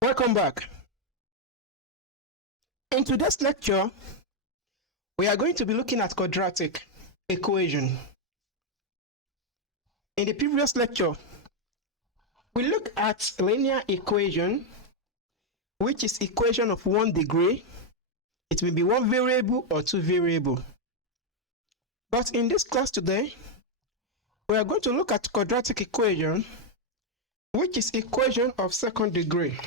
Welcome back. In today's lecture, we are going to be looking at quadratic equation. In the previous lecture, we looked at linear equation, which is equation of 1 degree. It may be 1 variable or 2 variable. But in this class today, we are going to look at quadratic equation, which is equation of 2nd degree.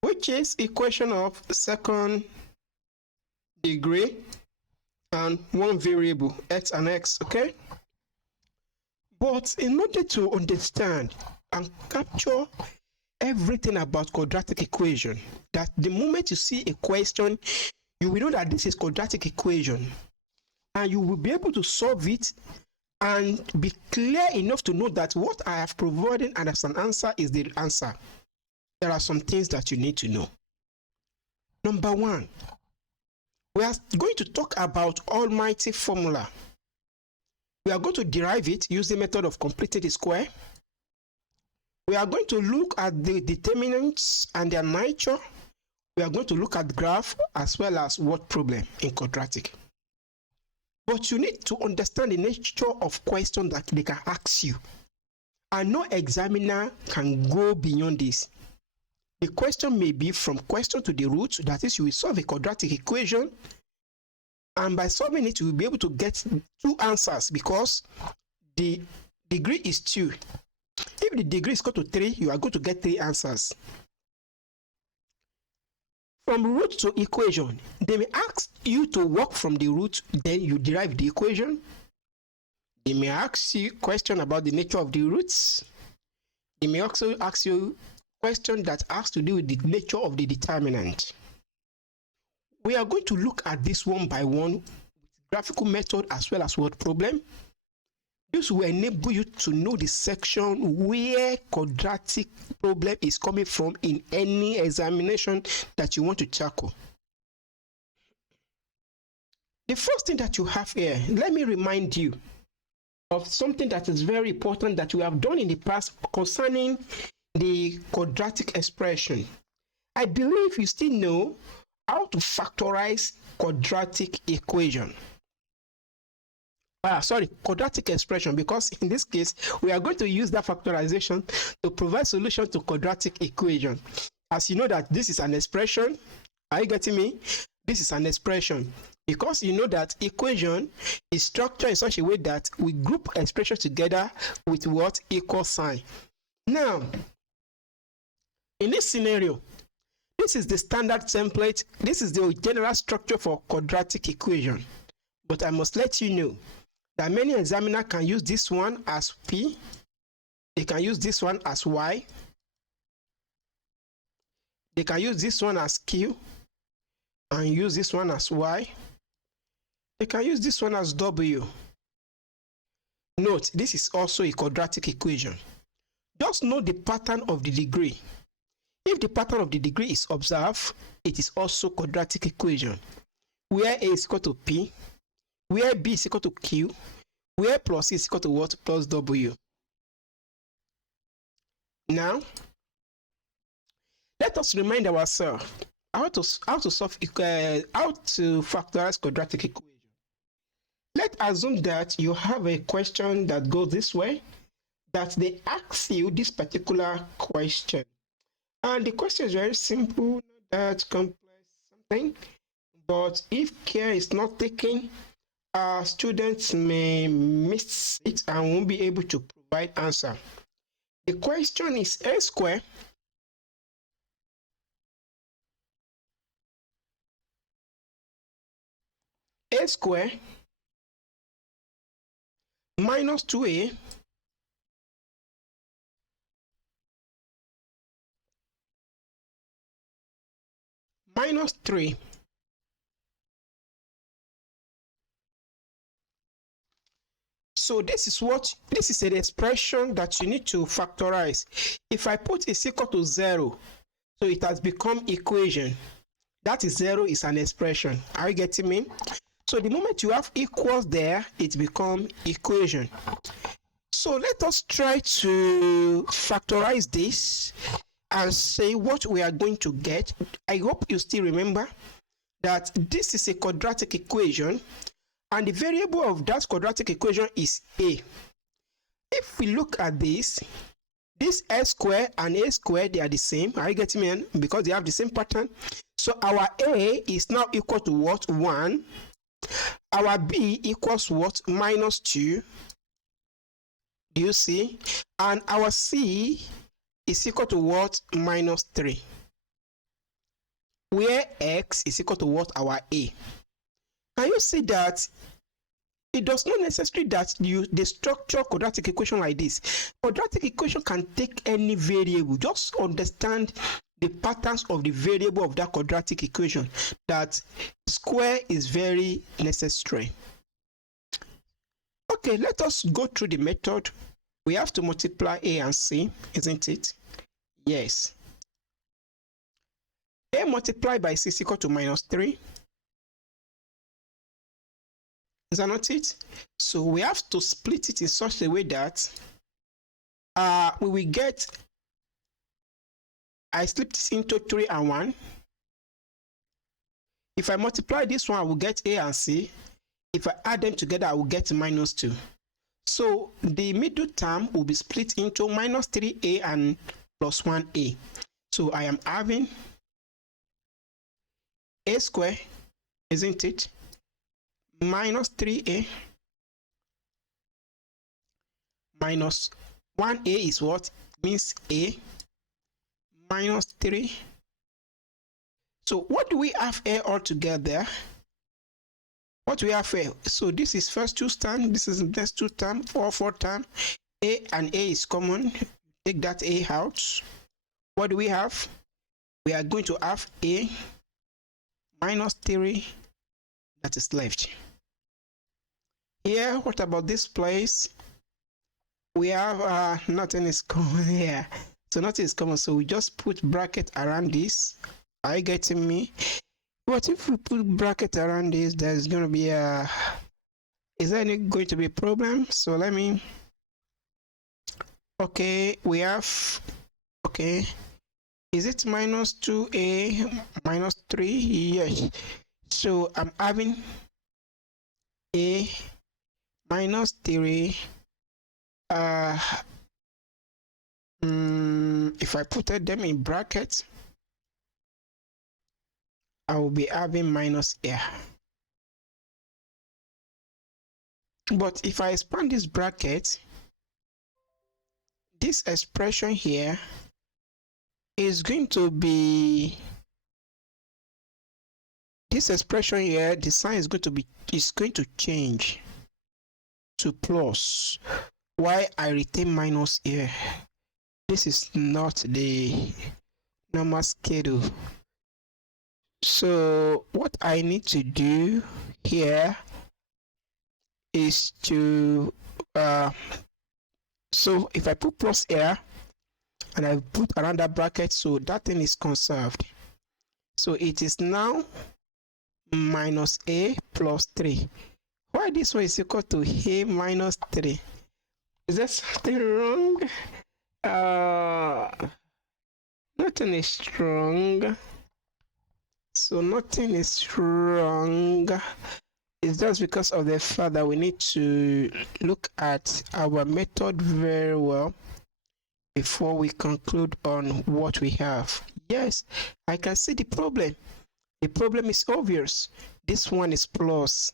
Which is equation of 2nd degree and 1 variable, x and x, okay? But in order to understand and capture everything about quadratic equation, that the moment you see a question, you will know that this is quadratic equation, and you will be able to solve it and be clear enough to know that what I have provided as an answer is the answer. There are some things that you need to know. Number 1, we are going to talk about almighty formula. We are going to derive it using the method of completing the square. We are going to look at the determinants and their nature. We are going to look at graph as well as word problem in quadratic. But you need to understand the nature of question that they can ask you. And no examiner can go beyond this. The question may be from question to the root, that is, you will solve a quadratic equation, and by solving it, you will be able to get 2 answers because the degree is 2. If the degree is equal to 3, you are going to get 3 answers. From root to equation, they may ask you to work from the root, then you derive the equation. They may ask you question about the nature of the roots. They may also ask you question that has to do with the nature of the determinant. We are going to look at this one by one with graphical method as well as word problem. This will enable you to know the section where quadratic problem is coming from in any examination that you want to tackle. The first thing that you have here, let me remind you of something that is very important that we have done in the past concerning the quadratic expression. I believe you still know how to factorize quadratic equation. Quadratic expression, because in this case, we are going to use that factorization to provide solution to quadratic equation. As you know that this is an expression, are you getting me? This is an expression because you know that equation is structured in such a way that we group expressions together with what? Equal sign. Now, in this scenario, this is the standard template. This is the general structure for quadratic equation. But I must let you know that many examiners can use this one as P. They can use this one as Y. They can use this one as Q and use this one as Y. They can use this one as W. Note, this is also a quadratic equation. Just know the pattern of the degree. If the pattern of the degree is observed, it is also quadratic equation, where A is equal to P, where B is equal to Q, where plus C is equal to what? Plus W. Now, let us remind ourselves how to factorize quadratic equation. Let's assume that you have a question that goes this way, that they ask you this particular question. And the question is very simple, not that complex something, but if care is not taken, students may miss it and won't be able to provide answer. The question is a square minus 2a minus 3 so this is an expression that you need to factorize. If I put is equal to 0, so it has become equation. That is 0 is an expression. Are you getting me? So the moment you have equals there, it becomes equation. So let us try to factorize this and say what we are going to get. I hope you still remember that this is a quadratic equation and the variable of that quadratic equation is a. If we look at this s square and a square, they are the same. Are you getting me? Because they have the same pattern. So our a is now equal to what? 1. Our b equals what? -2. Do you see? And our c is equal to what? -3. Where x is equal to what? Our a. Can you see that it does not necessarily that the structure quadratic equation like this. Quadratic equation can take any variable. Just understand the patterns of the variable of that quadratic equation. That square is very necessary. Okay, let us go through the method. We have to multiply a and c, isn't it? Yes. A multiplied by c is equal to -3. Is that not it? So we have to split it in such a way that we will get, I split this into 3 and 1. If I multiply this one, I will get a and c. If I add them together, I will get -2. So the middle term will be split into -3a and +1a. So I am having a square, isn't it? -3a minus 1a is what? Means a minus 3. So what do we have here altogether? What we have here? So this is first 2 term, this is the next 2 term, 4 term. A and a is common. Take that a out. What do we have? We are going to have a -3 that is left. Here, what about this place? We have nothing is common here. So nothing is common. So we just put bracket around this. Are you getting me? But if we put bracket around this, there's going to be a... Is there going to be a problem? So let me... Okay, we have... Okay. Is it -2a -3? Yes. So I'm having a -3. If I put them in brackets, I will be having -a. But if I expand this bracket, this expression here is going to be, this expression here, the sign is going to change to plus. Why I retain minus here? This is not the normal schedule. So what I need to do here is to so if I put plus here and I put around that bracket, so that thing is conserved. So it is now -a plus 3. Why this one is equal to a minus 3? Is that something wrong? Nothing is wrong. So nothing is wrong. It's just because of the fact that we need to look at our method very well before we conclude on what we have. Yes, I can see the problem. The problem is obvious. This one is plus,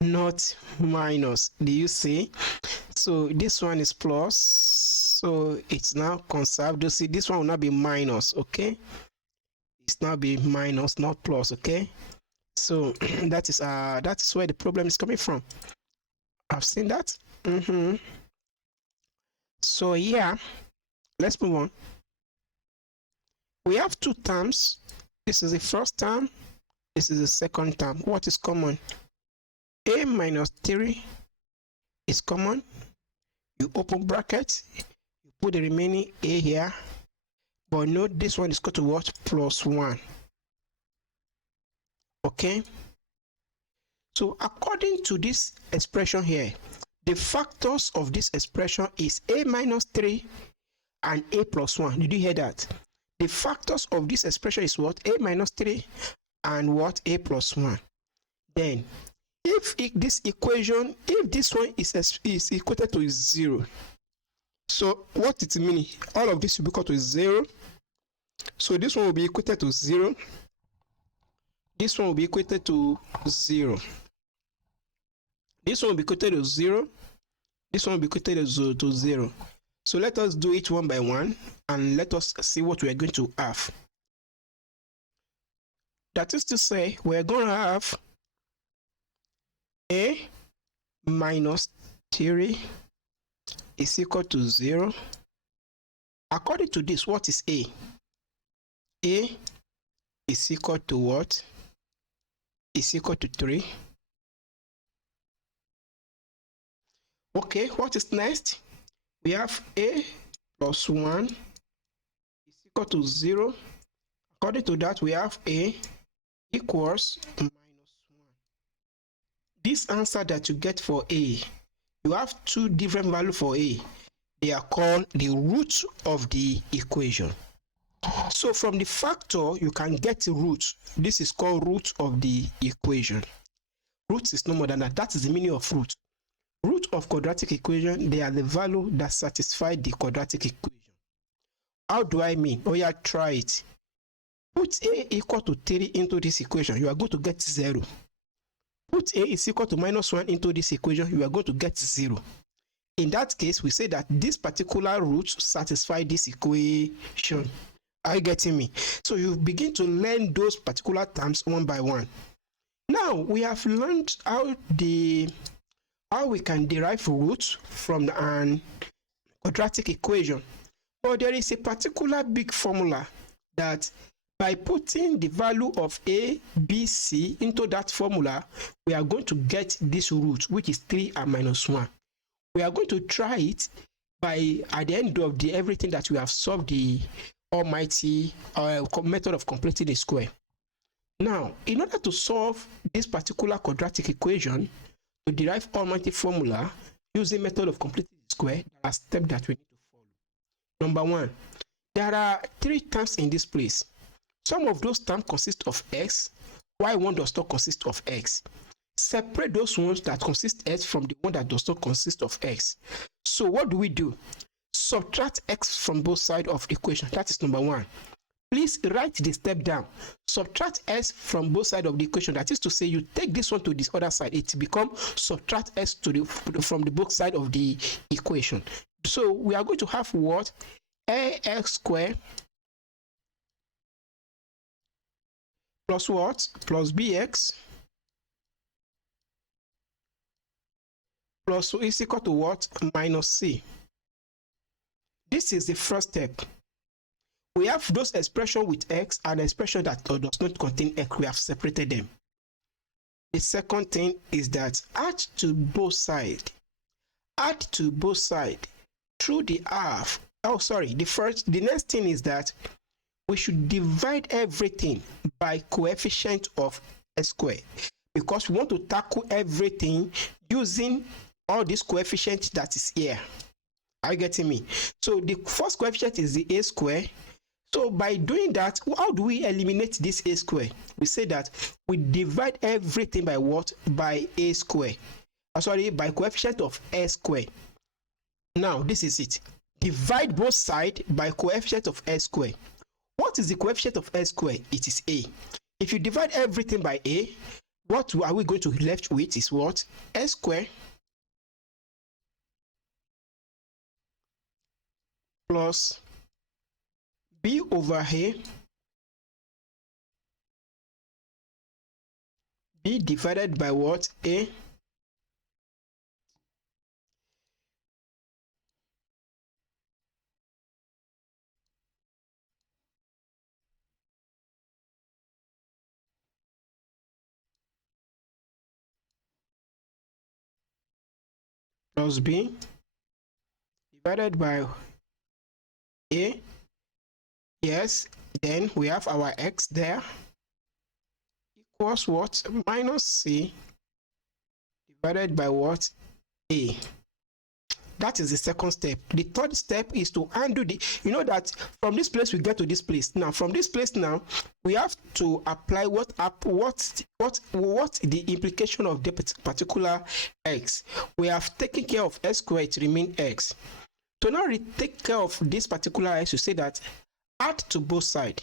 not minus. Do you see? So this one is plus, so it's now conserved. You see, this one will not be minus, okay? It's now be minus, not plus, okay? So that is where the problem is coming from. I've seen that. So yeah, let's move on. We have 2 terms. This is the first term. This is the second term. What is common? A minus 3 is common. You open bracket, you put the remaining a here, but note this one is equal to what? Plus 1. Okay? So according to this expression here, the factors of this expression is a minus 3 and a plus 1. Did you hear that? The factors of this expression is what? A minus 3 and what? A plus 1. Then, if this equation, if this one is equated to 0, so what it means? All of this will be equal to 0. So this one will be equated to 0. This one will be equated to 0. This one will be equated to 0. This one will be equated to 0. So let us do it one by one and let us see what we are going to have. That is to say, we are going to have a minus 3 is equal to 0. According to this, what is a? A is equal to what? Is equal to 3. Okay, what is next? We have a plus 1 is equal to 0. According to that, we have a equals minus 1. This answer that you get for a, you have two different values for a. They are called the root of the equation. So from the factor, you can get the root. This is called root of the equation. Root is no more than that. That is the meaning of root. Root of quadratic equation, they are the value that satisfy the quadratic equation. How do I mean? Oh yeah, try it. Put a equal to 3 into this equation, you are going to get 0. Put a is equal to minus 1 into this equation, you are going to get 0. In that case, we say that this particular root satisfies this equation. Are you getting me? So you begin to learn those particular terms one by one. Now we have learned how we can derive roots from an quadratic equation. But there is a particular big formula that by putting the value of a, b, c into that formula, we are going to get this root, which is 3 and minus 1. We are going to try it by, at the end of everything that we have solved the almighty method of completing the square. Now, in order to solve this particular quadratic equation, to derive almighty formula using method of completing the square, there are steps that we need to follow. Number 1, there are 3 terms in this place. Some of those terms consist of x, while one does not consist of x. Separate those ones that consist x from the one that does not consist of x. So what do? Subtract x from both sides of the equation. That is number 1. Please write the step down. Subtract s from both sides of the equation. That is to say, you take this one to this other side. It becomes subtract s from the both sides of the equation. So we are going to have what? Ax squared plus what? Plus bx plus is equal to what? Minus c. This is the first step. We have those expressions with x and expression that does not contain x. We have separated them. The second thing is that add to both sides. Add to both sides through the half. The next thing is that we should divide everything by coefficient of s squared, because we want to tackle everything using all these coefficients that is here. Are you getting me? So the first coefficient is the a square. So by doing that, how do we eliminate this a square? We say that we divide everything by what? By a square. By coefficient of s square. Now this is it. Divide both sides by coefficient of s square. What is the coefficient of s square? It is a. If you divide everything by a, what are we going to be left with is what? S square plus b over a, b divided by what? A plus b divided by a. Yes, then we have our x there equals what? Minus c divided by what? a. That is the second step. The third step is to undo the, you know that from this place we get to this place. Now from this place now we have to apply what the implication of the particular x. We have taken care of x squared to remain x. To now take care of this particular x, you say that add to both sides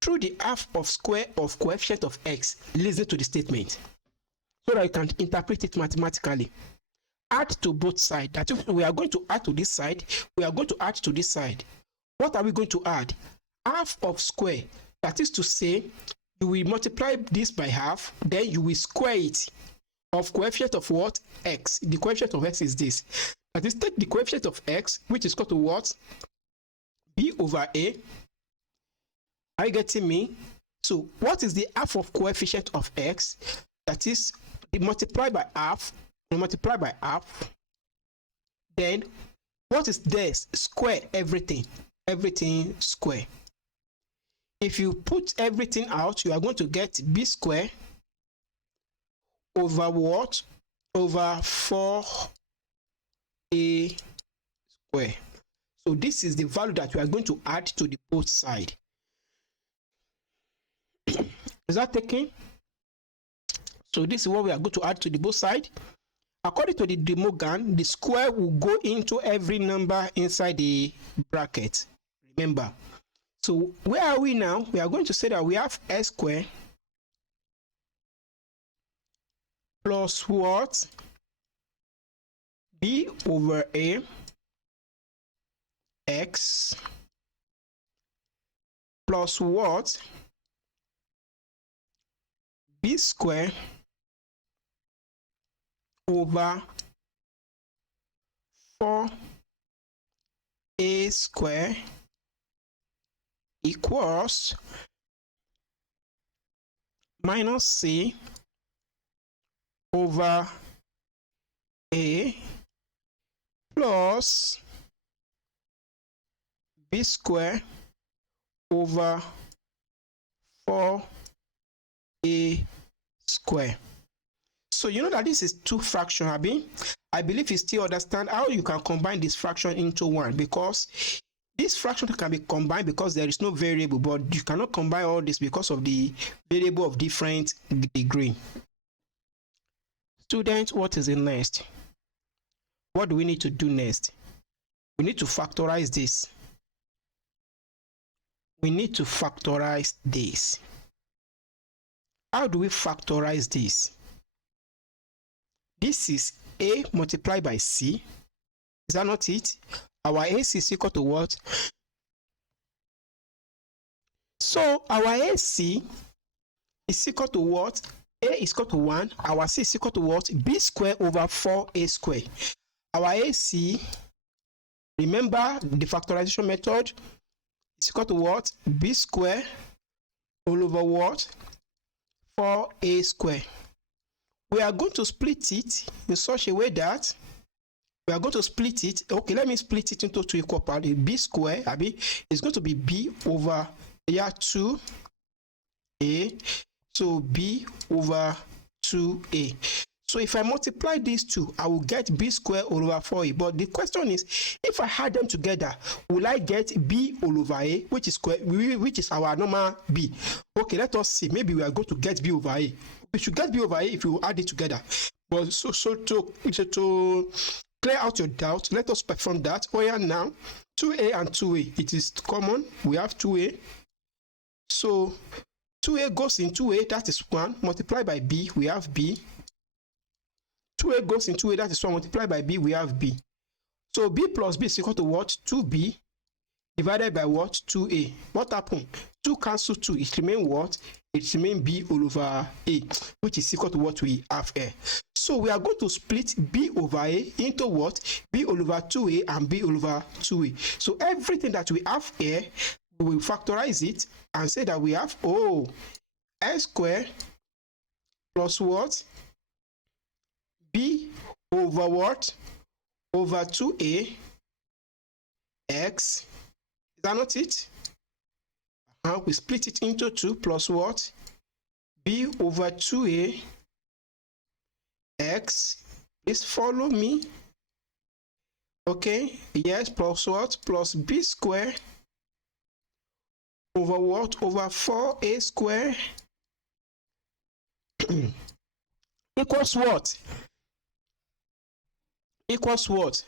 through the half of square of coefficient of x. Listen to the statement so that you can interpret it mathematically. Add to both sides. That if we are going to add to this side, we are going to add to this side. What are we going to add? Half of square. That is to say, you will multiply this by half, then you will square it of coefficient of what? X. The coefficient of x is this. That is, take the coefficient of x, which is equal to what? B over a. Are you getting me? So, what is the half of coefficient of x? That is, multiply by half. Multiply by half, then what is this? Square everything square. If you put everything out, you are going to get b square over what? Over 4a square. So this is the value that we are going to add to the both side. Is that taken? So this is what we are going to add to the both side. According to the De Morgan, the square will go into every number inside the bracket. Remember. So where are we now? We are going to say that we have x squared plus what? B over a x plus what? B square over 4a square equals minus c over a plus b square over 4a square. So you know that this is two fractions, Abi. I believe you still understand how you can combine this fraction into one, because this fraction can be combined because there is no variable, but you cannot combine all this because of the variable of different degree. Students, what is the next? What do we need to do next? We need to factorize this. We need to factorize this. How do we factorize this? This is a multiplied by c. Is that not it? Our AC is equal to what? So our AC is equal to what? A is equal to 1. Our C is equal to what? B square over 4a square. Our AC, remember the factorization method, is equal to what? B square all over what? 4a square. We are going to split it in such a way that we are going to split it. Okay, let me split it into two equal parts. B square, Abi, is going to be B over here 2a. So B over 2a. So if I multiply these two, I will get B square all over 4a. But the question is, if I add them together, will I get B all over a, which is our normal B? Okay, let us see. Maybe we are going to get B over a. We should get B over a if you add it together. But so to clear out your doubt, let us perform that. Oh yeah, now 2a and 2a, it is common. We have 2a. So 2a goes in 2a, that is 1. Multiplied by b, we have b. 2a goes in 2a, that is 1. Multiplied by b, we have b. So b plus b is equal to what? 2b divided by what? 2a. What happened? 2 cancel 2. It remains what? It remains b all over a, which is equal to what we have here. So we are going to split b over a into what? B all over 2a and b all over 2a. So everything that we have here, we will factorize it and say that we have x squared plus what? B over what? Over 2a x. Is that not it? We split it into 2 plus what? B over 2a x Please follow me. Okay, yes, plus what? Plus b square over what? Over 4a square equals what? Equals what?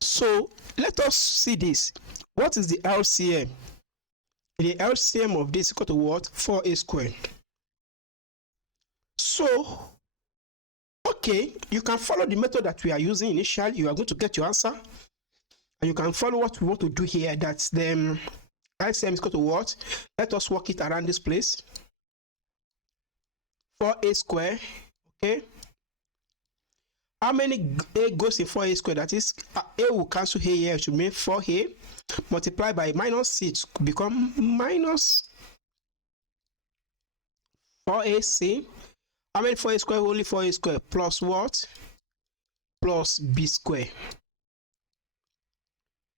So let us see this. What is the LCM? The LCM of this equal to what? 4a squared. So, okay, you can follow the method that we are using initially. You are going to get your answer. And you can follow what we want to do here. That's the LCM is equal to what? Let us work it around this place. 4a squared. Okay. How many a goes in 4a squared? That is, a will cancel here. It should mean 4a. Multiply by minus c to become minus 4ac. How many 4a square? Only 4a square plus what? Plus b square.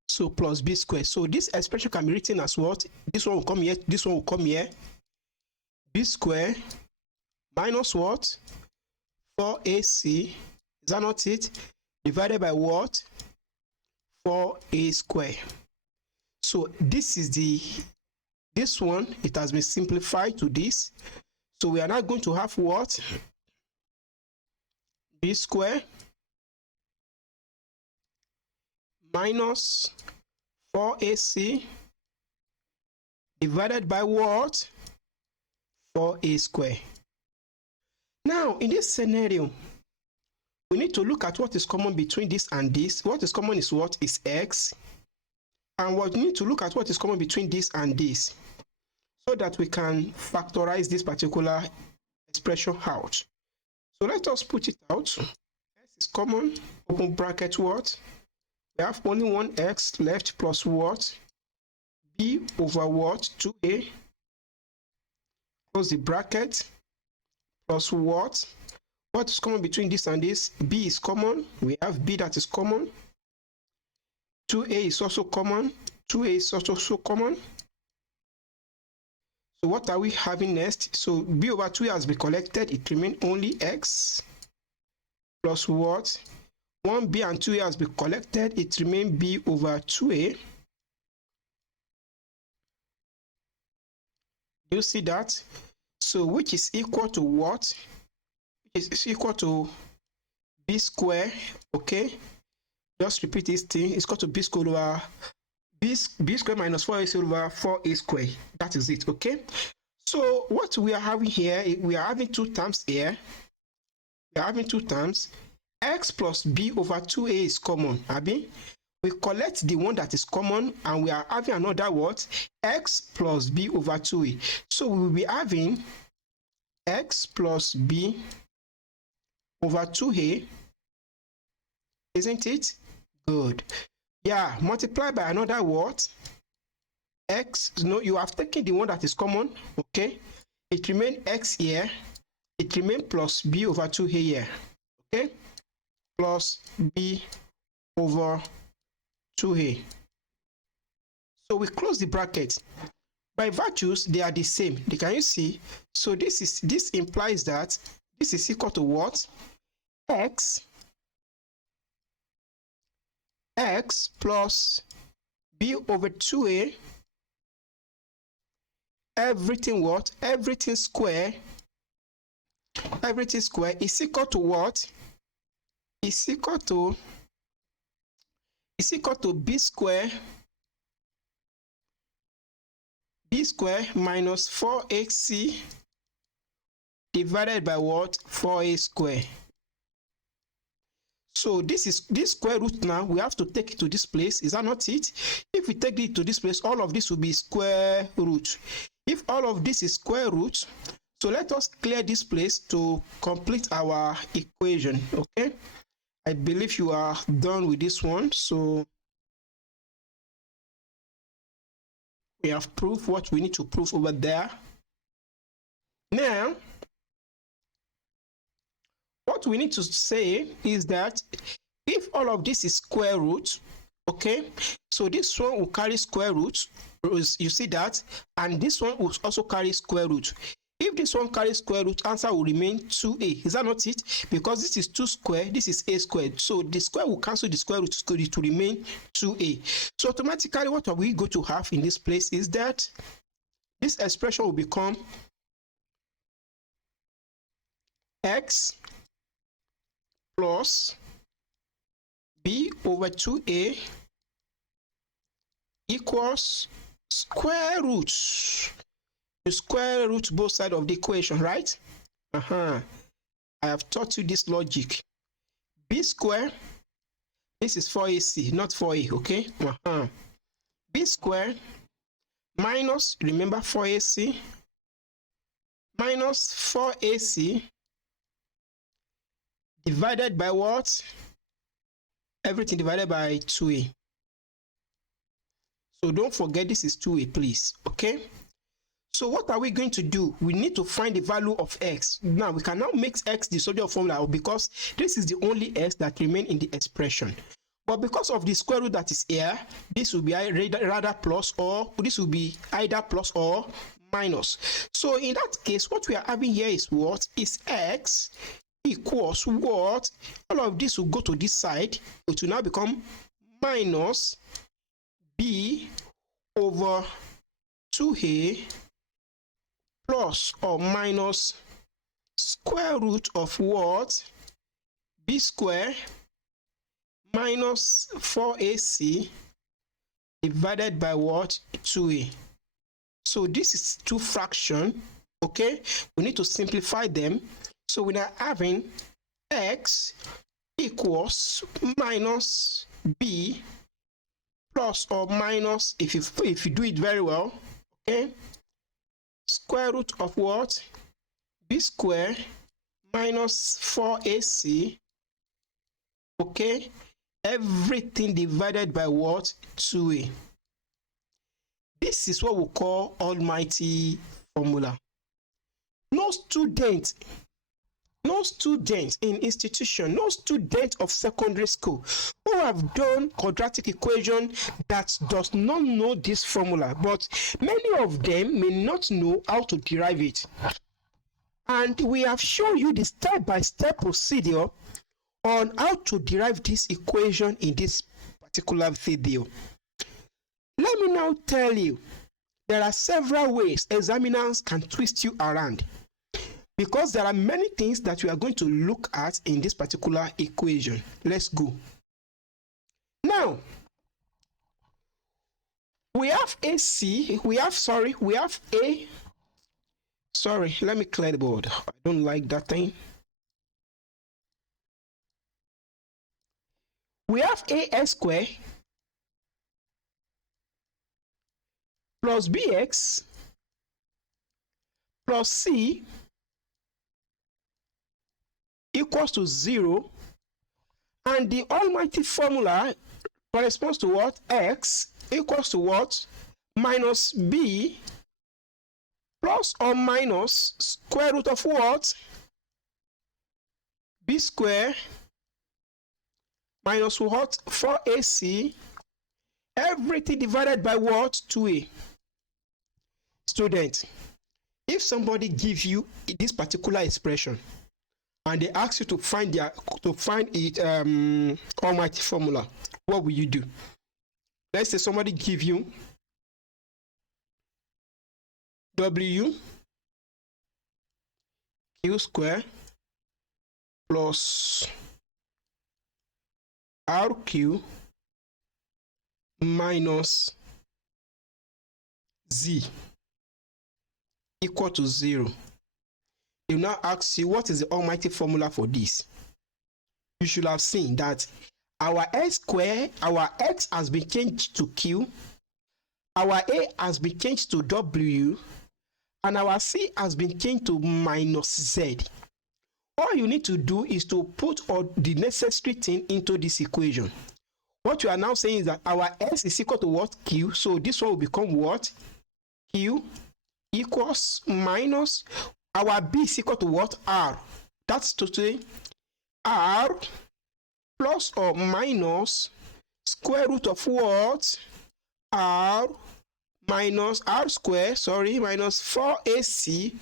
So plus b square. So this expression can be written as what? This one will come here. This one will come here. B square minus what? 4ac. Is that not it? Divided by what? 4a square. So this is this one, it has been simplified to this. So we are now going to have what? B square minus 4ac divided by what? 4a square. Now, in this scenario, we need to look at what is common between this and this. What is common is what? Is x. And we need to look at what is common between this and this, so that we can factorize this particular expression out. So let us put it out. S is common, open bracket what? We have only one x left plus what? B over what? 2a. Close the bracket. Plus what? What is common between this and this? B is common. We have b that is common. 2a is also common. 2a is also common. So what are we having next? So b over 2a has been collected. It remains only x plus what? 1b and 2a has been collected. It remains b over 2a. You see that? So which is equal to what? It's equal to b square. Okay. Just repeat this thing. It's equal to b square over b square minus 4ac over 4a square. That is it. Okay. So what we are having here, we are having two terms here. We are having two terms. X plus b over 2a is common. Abi, we collect the one that is common, and we are having another what? X plus b over 2a. So we will be having x plus b over 2a. Isn't it? Good. Yeah, multiply by another what? X. No, you have taken the one that is common. Okay. It remains x here. It remains plus b over 2a here. Okay. Plus b over 2a. So we close the bracket. By virtues, they are the same. Can you see? So this implies that this is equal to what? X plus b over 2a, everything what? Everything square is equal to what? Is equal to b square minus 4ac divided by what? 4a square. So this square root now, we have to take it to this place. Is that not it? If we take it to this place, all of this will be square root. If all of this is square root, so let us clear this place to complete our equation. Okay, I believe you are done with this one. So we have proved what we need to prove over there. Now, what we need to say is that if all of this is square root, okay, so this one will carry square root, you see that, and this one will also carry square root. If this one carries square root, answer will remain 2a. Is that not it? Because this is 2 squared, this is a squared. So the square will cancel the square root, it will remain 2a. So automatically what are we going to have in this place is that this expression will become x plus b over 2a equals square root. You square root both sides of the equation, right? I have taught you this logic. B square, this is 4ac, not 4a, okay? B square minus, remember 4ac, minus 4ac divided by what? Everything divided by 2a. So don't forget this is 2a, please, okay? So what are we going to do? We need to find the value of x. Now we can now make x the subject of formula because this is the only x that remain in the expression. But because of the square root that is here, this will be rather plus, or this will be either plus or minus. So in that case, what we are having here is what? Is x equals what? All of this will go to this side. It will now become minus b over 2a plus or minus square root of what? B square minus 4ac divided by what? 2a. So this is two fractions, okay? We need to simplify them. So we are having x equals minus b plus or minus, if you do it very well, okay, square root of what? B square minus 4ac, okay, everything divided by what? 2a. This is what we call almighty formula. No student in institution, no student of secondary school who have done quadratic equation that does not know this formula, but many of them may not know how to derive it. And we have shown you the step-by-step procedure on how to derive this equation in this particular video. Let me now tell you, there are several ways examiners can twist you around, because there are many things that we are going to look at in this particular equation. Let's go. Now, we have AC, we have A. Sorry, let me clear the board. I don't like that thing. We have AS square plus BX plus C equals to 0, and the almighty formula corresponds to what? X equals to what? Minus B plus or minus square root of what? B square minus what? 4ac, everything divided by what? 2a. Student, if somebody gives you this particular expression and they ask you to find it almighty formula, what will you do? Let's say somebody give you W Q square plus RQ minus Z equal to 0. They will now ask you, what is the almighty formula for this? You should have seen that our x square, our x has been changed to Q, our A has been changed to W, and our C has been changed to minus Z. All you need to do is to put all the necessary thing into this equation. What you are now saying is that our S is equal to what? Q. So this one will become what? Q equals minus our B is equal to what? R. That's to say R plus or minus square root of what? R minus R square, minus 4AC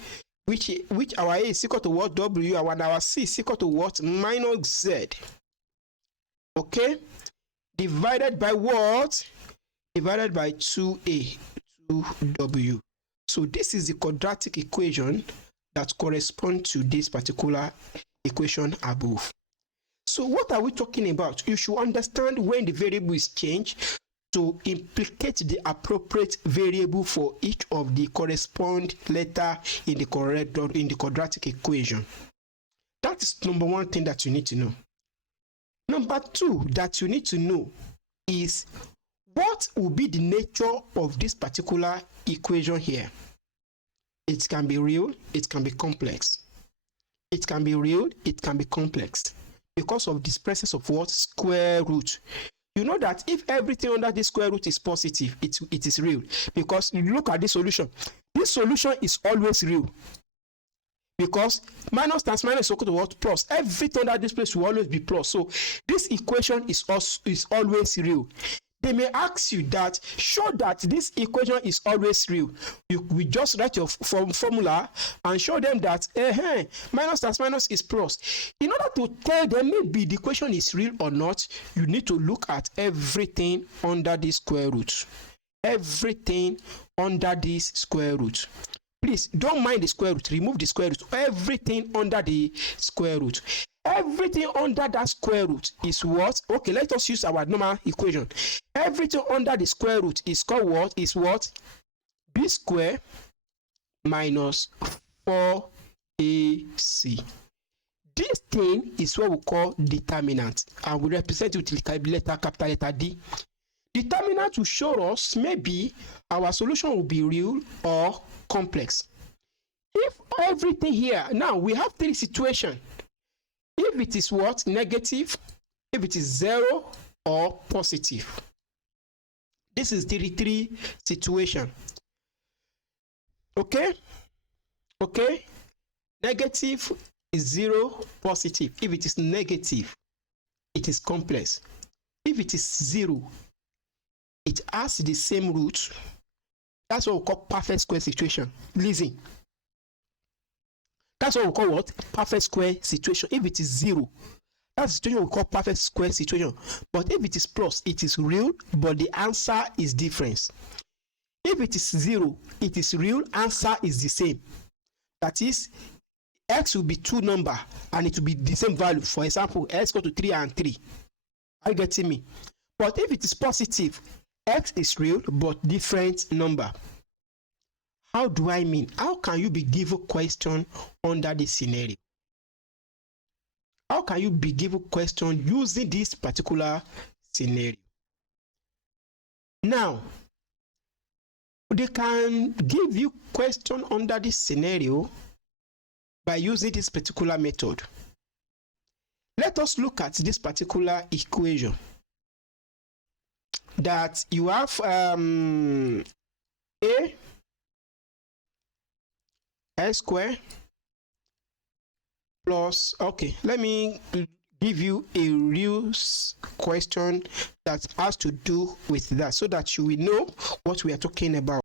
which our A is equal to what? W, and our C is equal to what? Minus Z. Okay? Divided by what? Divided by 2A, 2W. So this is the quadratic equation that corresponds to this particular equation above. So what are we talking about? You should understand when the variable is changed to implicate the appropriate variable for each of the corresponding letter in the quadratic equation. That is number one thing that you need to know. Number two that you need to know is what will be the nature of this particular equation here. It can be real, it can be complex. It can be real, it can be complex. Because of this presence of what? Square root. You know that if everything under this square root is positive, it is real. Because you look at this solution is always real. Because minus times minus is equal to what? Plus. Everything under this place will always be plus. So this equation is always real. They may ask you that, show that this equation is always real. We just write your formula and show them that minus times minus is plus. In order to tell them maybe the equation is real or not, you need to look at everything under this square root. Everything under this square root. Please don't mind the square root. Remove the square root. Everything under the square root. Everything under that square root is what? Okay, let us use our normal equation. Everything under the square root is called what? Is what? B square minus 4AC. This thing is what we call determinant, and we represent it with capital letter D. Determinant will show us maybe our solution will be real or complex. If everything here, now we have three situations. If it is what? Negative, if it is 0 or positive. This is the three situation. Okay? Okay? Negative is 0, positive. If it is negative, it is complex. If it is 0, it has the same root. That's what we call perfect square situation. Listen. That's what we call what? Perfect square situation. If it is 0, that's the situation we call perfect square situation. But if it is plus, it is real, but the answer is different. If it is 0, it is real, answer is the same. That is, x will be 2 number and it will be the same value. For example, x equal to 3 and 3. Are you getting me? But if it is positive, x is real but different number. How do I mean? How can you be given question under this scenario? How can you be given question using this particular scenario? Now, they can give you question under this scenario by using this particular method. Let us look at this particular equation. That you have A S square plus, okay, let me give you a real question that has to do with that so that you will know what we are talking about.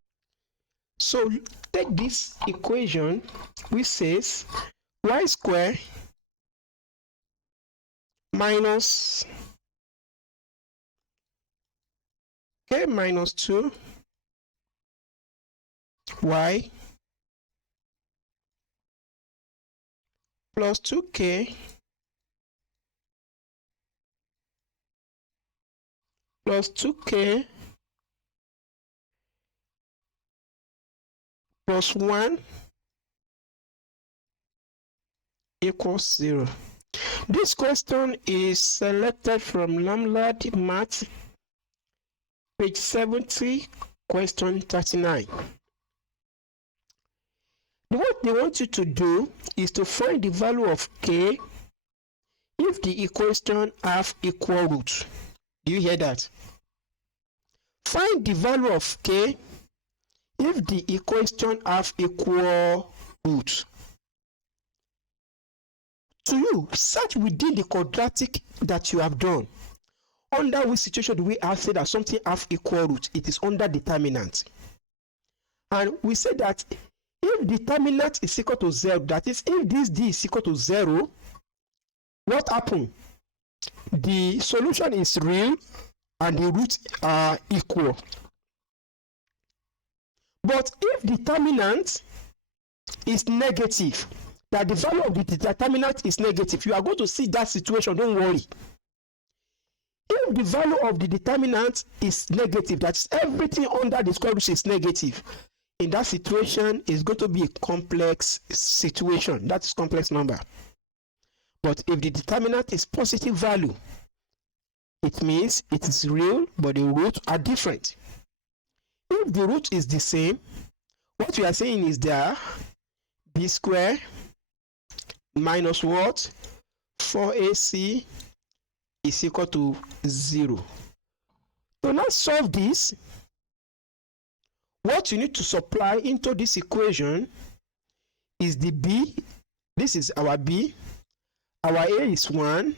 So take this equation which says y square minus minus 2 y plus 2k plus 2k plus 1 equals 0. This question is selected from Lamlad Math, page 70, question 39. What they want you to do is to find the value of k if the equation have equal roots. Do you hear that? Find the value of k if the equation have equal roots. To you, search within the quadratic that you have done. Under which situation do we have said that something have equal root? It is under determinant. And we said that if determinant is equal to 0, that is, if this d is equal to 0, what happens? The solution is real and the roots are equal. But if determinant is negative, that the value of the determinant is negative, you are going to see that situation, don't worry. If the value of the determinant is negative, that's everything under the square root is negative, in that situation is going to be a complex situation. That is complex number. But if the determinant is positive value, it means it is real, but the roots are different. If the root is the same, what we are saying is that b square minus what? 4ac is equal to 0. So now solve this. What you need to supply into this equation is the b. This is our b. Our a is 1.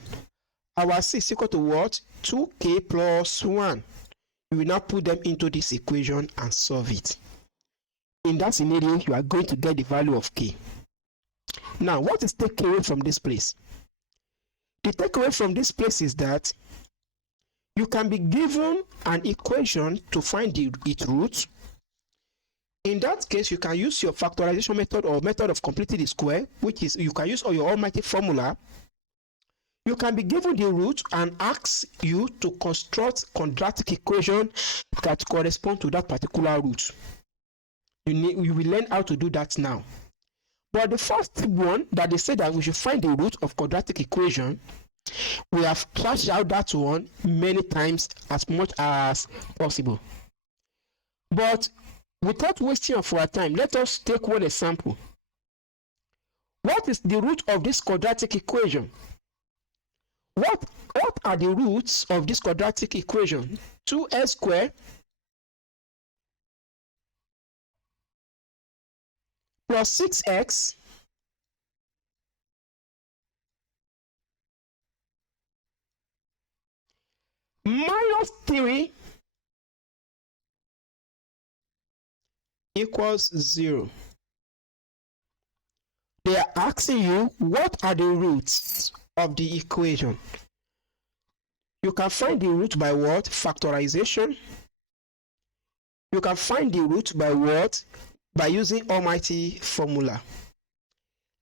Our c is equal to what? 2k plus 1. You will now put them into this equation and solve it. In that scenario, you are going to get the value of k. Now, what is takeaway from this place? The takeaway from this place is that you can be given an equation to find its root. In that case, you can use your factorization method or method of completing the square, which is you can use all your almighty formula. You can be given the root and ask you to construct quadratic equation that correspond to that particular root. You will learn how to do that now. But the first one that they say that we should find the root of quadratic equation, we have trashed out that one many times as much as possible. But without wasting of our time, let us take one example. What is the root of this quadratic equation? What are the roots of this quadratic equation? 2s squared plus 6x minus 3 equals 0. They are asking you, what are the roots of the equation? You can find the root by what? Factorization. You can find the root by what? By using almighty formula.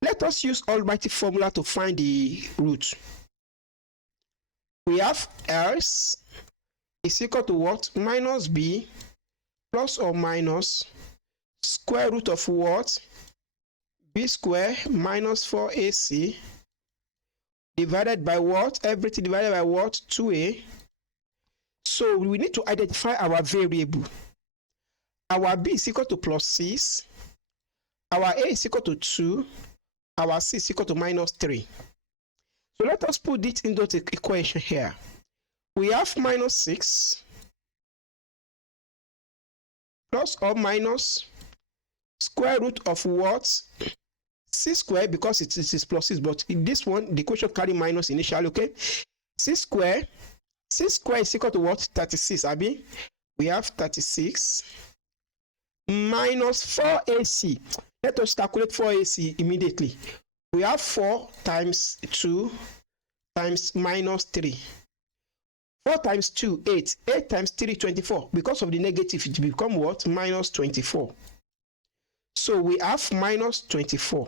Let us use almighty formula to find the root. We have s is equal to what? Minus b plus or minus square root of what? B square minus 4ac divided by what? Everything divided by what? 2a. So we need to identify our variable. Our b is equal to plus 6. Our a is equal to 2. Our c is equal to minus 3. So let us put it into the equation here. We have minus 6 plus or minus square root of what? 6 squared, because it is plus 6, but in this one, the equation carry minus initially, okay? 6 squared is equal to what? 36, Abi. We have 36 minus 4ac. Let us calculate 4ac immediately. We have 4 times 2 times minus 3. 4 times 2, 8. 8 times 3, 24. Because of the negative, it becomes what? Minus 24. So we have minus 24.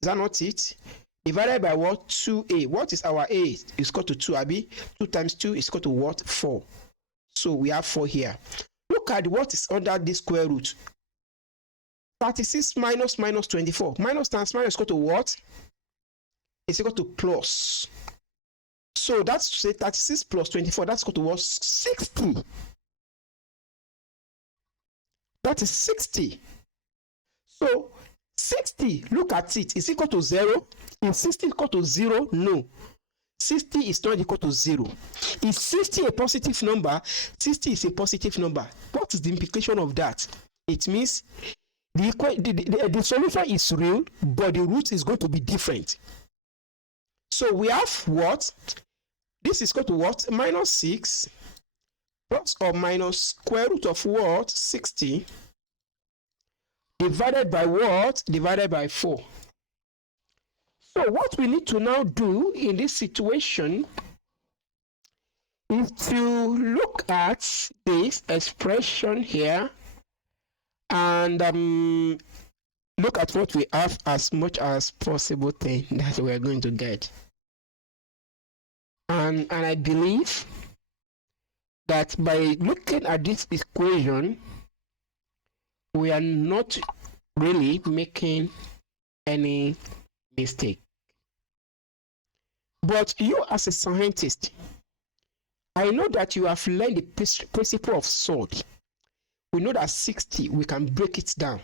Is that not it? Divided by what? 2a. What is our a? Is equal to 2, Abi. 2 times 2 is equal to what? 4. So we have 4 here. Look at what is under this square root. 36 minus 24. Minus times minus is equal to what? It's equal to plus. So that's to say 36 plus 24. That's equal to what? 60. That is 60. So 60, look at it, is equal to 0. Is 60 equal to 0? No. 60 is not equal to 0. Is 60 a positive number? 60 is a positive number. What is the implication of that? It means the solution is real, but the root is going to be different. So we have what? This is equal to what? Minus 6 plus or minus square root of what? 60 divided by what? Divided by 4. So what we need to now do in this situation is to look at this expression here and look at what we have as much as possible thing that we're going to get. And I believe that by looking at this equation, we are not really making any mistake. But you as a scientist, I know that you have learned the principle of solve. We know that 60, we can break it down.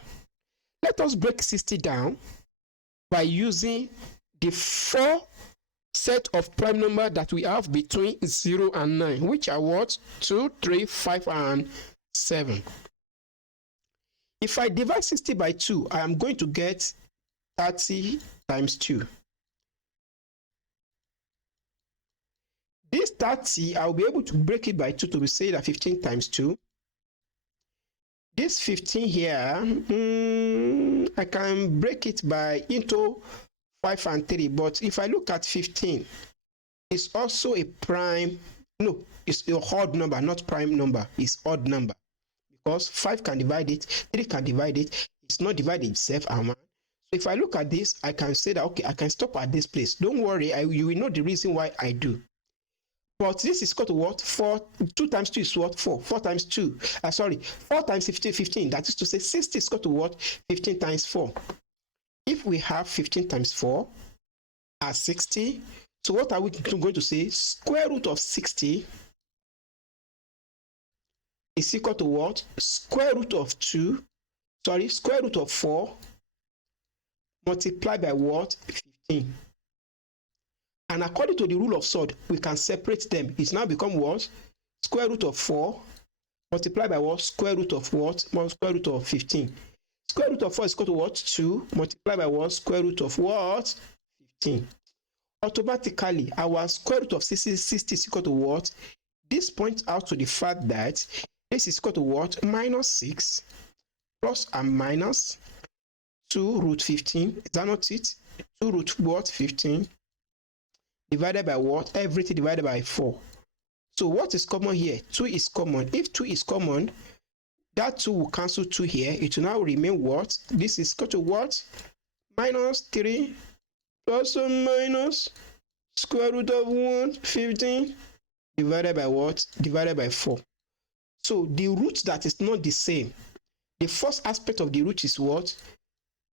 Let us break 60 down by using the 4 set of prime number that we have between 0 and 9, which are what? 2, 3, 5, and 7. If I divide 60 by 2, I am going to get 30 times 2. This 30, I'll be able to break it by 2 to be say that 15 times 2. This 15 here, I can break it by into 5 and 3. But if I look at 15, it's also a prime. No, it's a odd number, not prime number. It's odd number. Because 5 can divide it, 3 can divide it. It's not divided itself. So if I look at this, I can say that, okay, I can stop at this place. Don't worry, you will know the reason why I do. But this is equal to what? 4. 2 times 2 is what? 4. 4 times 2. 4 times 15, 15. That is to say 60 is equal to what? 15 times 4. If we have 15 times 4 as 60, so what are we going to say? Square root of 60 is equal to what? Square root of square root of 4 multiplied by what? 15. And according to the rule of third, we can separate them. It's now become what? Square root of 4 multiplied by what? Square root of what? Square root of 15. Square root of 4 is equal to what? 2 multiplied by what? Square root of what? 15. Automatically, our square root of 60 is equal to what? This points out to the fact that this is equal to what? Minus 6 plus and minus 2 root 15. Is that not it? 2 root what? 15 divided by what? Everything divided by 4. So what is common here? 2 is common. If 2 is common, that 2 will cancel 2 here. It will now remain what? This is equal to what? Minus 3 plus or minus square root of 15 divided by what? Divided by 4. So the root that is not the same. The first aspect of the root is what?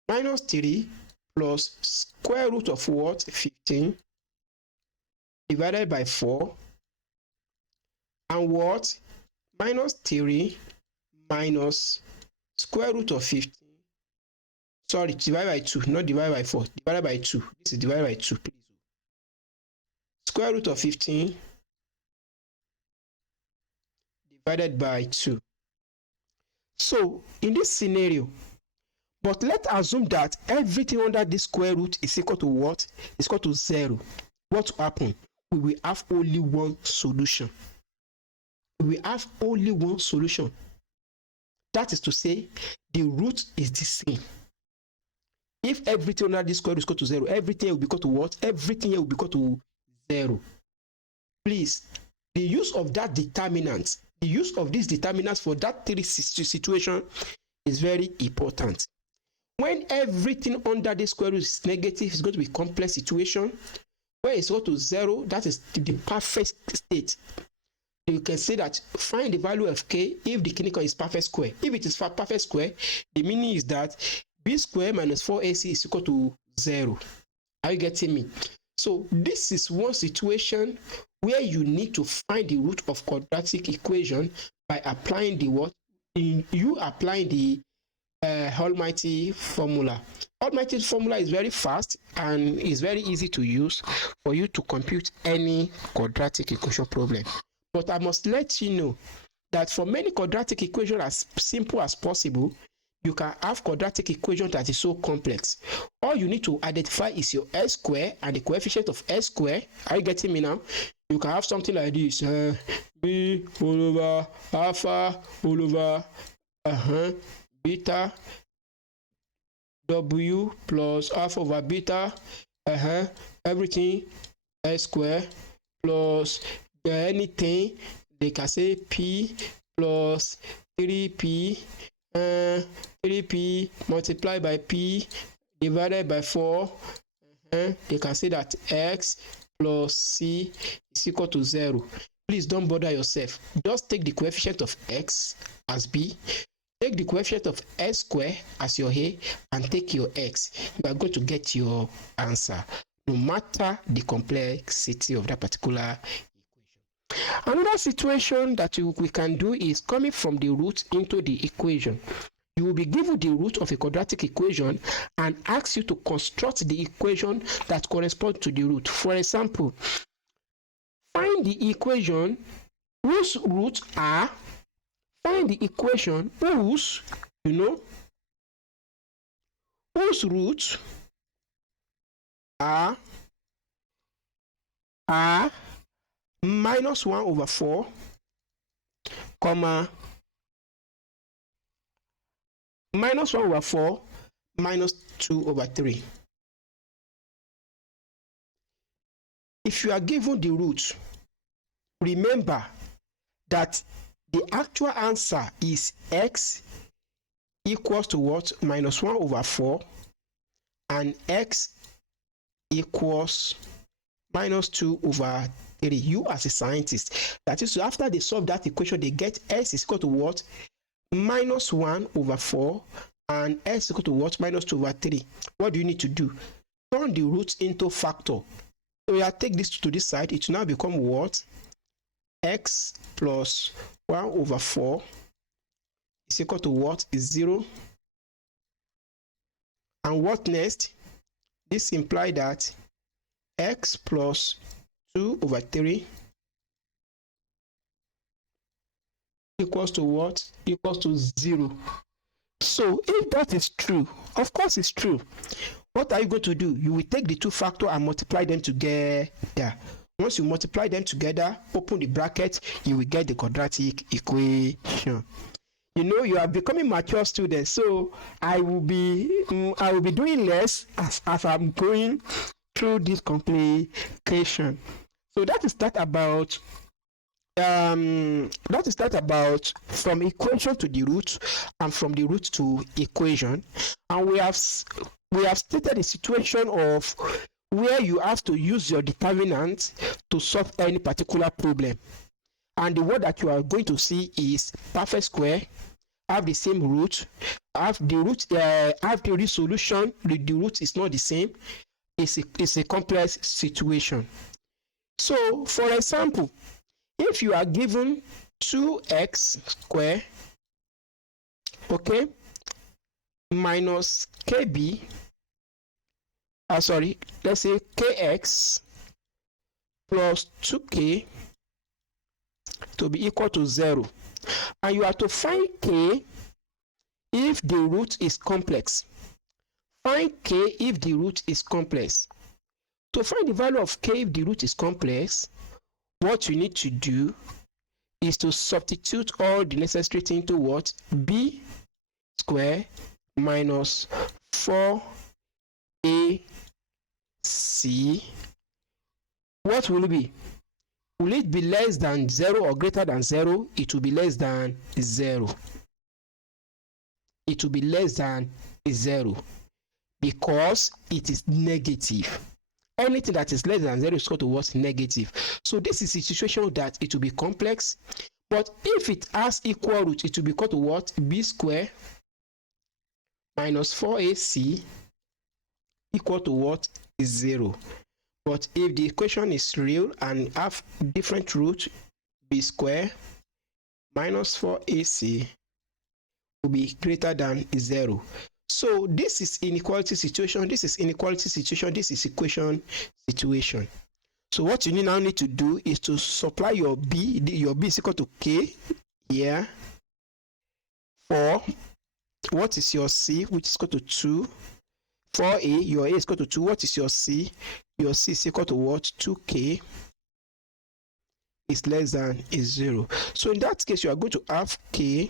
Minus 3 plus square root of what? 15 divided by 4, and what? Minus 3 minus square root of 15. Sorry, divided by 2, not divided by 4. Divided by 2. This is divided by 2, please. Square root of 15 divided by 2. So, in this scenario, but let's assume that everything under this square root is equal to what? Is equal to 0. What will happen? We will have only one solution. We will have only one solution. That is to say, the root is the same. If everything under this square root is equal to 0, everything will be equal to what? Everything here will be equal to 0. Please, the use of that determinant, the use of these determinants for that 3 situation is very important. When everything under this square root is negative, it's going to be a complex situation. When it's equal to 0, that is the perfect state. You can say that find the value of k if the clinical is perfect square. If it is perfect square, the meaning is that b square minus 4ac is equal to 0. Are you getting me? So this is one situation where you need to find the root of quadratic equation by applying the what? You applying the almighty formula. Almighty formula is very fast and is very easy to use for you to compute any quadratic equation problem. But I must let you know that for many quadratic equations as simple as possible, you can have quadratic equation that is so complex. All you need to identify is your s square and the coefficient of s square. Are you getting me now? You can have something like this: b all over alpha all over beta w plus alpha over beta everything s square plus anything they can say p plus 3p 3p multiplied by p divided by 4 they can say that x plus c is equal to 0. Please don't bother yourself, just take the coefficient of x as b, take the coefficient of s square as your a, and take your x. You are going to get your answer, no matter the complexity of that particular equation. Another situation that we can do is coming from the root into the equation. You will be given the root of a quadratic equation and ask you to construct the equation that corresponds to the root. For example, find the equation whose roots are, find the equation whose, whose roots are minus 1 over 4, comma, minus 1 over 4, minus 2 over 3. If you are given the root, remember that the actual answer is x equals to what? Minus 1 over 4, and x equals minus 2 over 3. You as a scientist, that is, after they solve that equation, they get x is equal to what? Minus 1 over 4, and x is equal to what? Minus 2 over 3. What do you need to do? Turn the roots into factor. So you take this to this side, it will now become what? X plus 1 over 4 is equal to what? Is 0. And what next? This implies that x plus 2 over 3 equals to what? Equals to 0. So if that is true, of course it's true, what are you going to do? You will take the two factors and multiply them together. Once you multiply them together, open the bracket, you will get the quadratic equation. You are becoming mature students, so I will be doing less as I'm going through this complication. So that is that about from equation to the root and from the root to equation. And we have stated a situation of where you have to use your determinant to solve any particular problem. And the word that you are going to see is perfect square, have the same root, have the resolution, the root is not the same. It's a complex situation. So, for example, if you are given 2x square, okay, minus kb, let's say kx plus 2k to be equal to 0, and you have to find k if the root is complex. Find k if the root is complex. To find the value of k if the root is complex, what you need to do is to substitute all the necessary things into what? B square minus 4ac. What will it be? Will it be less than 0 or greater than 0? It will be less than 0. It will be less than 0 because it is negative. Anything that is less than 0 is equal to what? Negative. So this is a situation that it will be complex, but if it has equal root, it will be equal to what? B square minus 4ac equal to what? 0. But if the equation is real and have different root, b square minus 4ac will be greater than 0. So this is inequality situation, this is inequality situation, this is equation situation. So what you now need to do is to supply your b. Your b is equal to k here. For what is your c, which is equal to 2. For a, your a is equal to 2. What is your c? Your c is equal to what? 2k is less than 0. So in that case, you are going to have k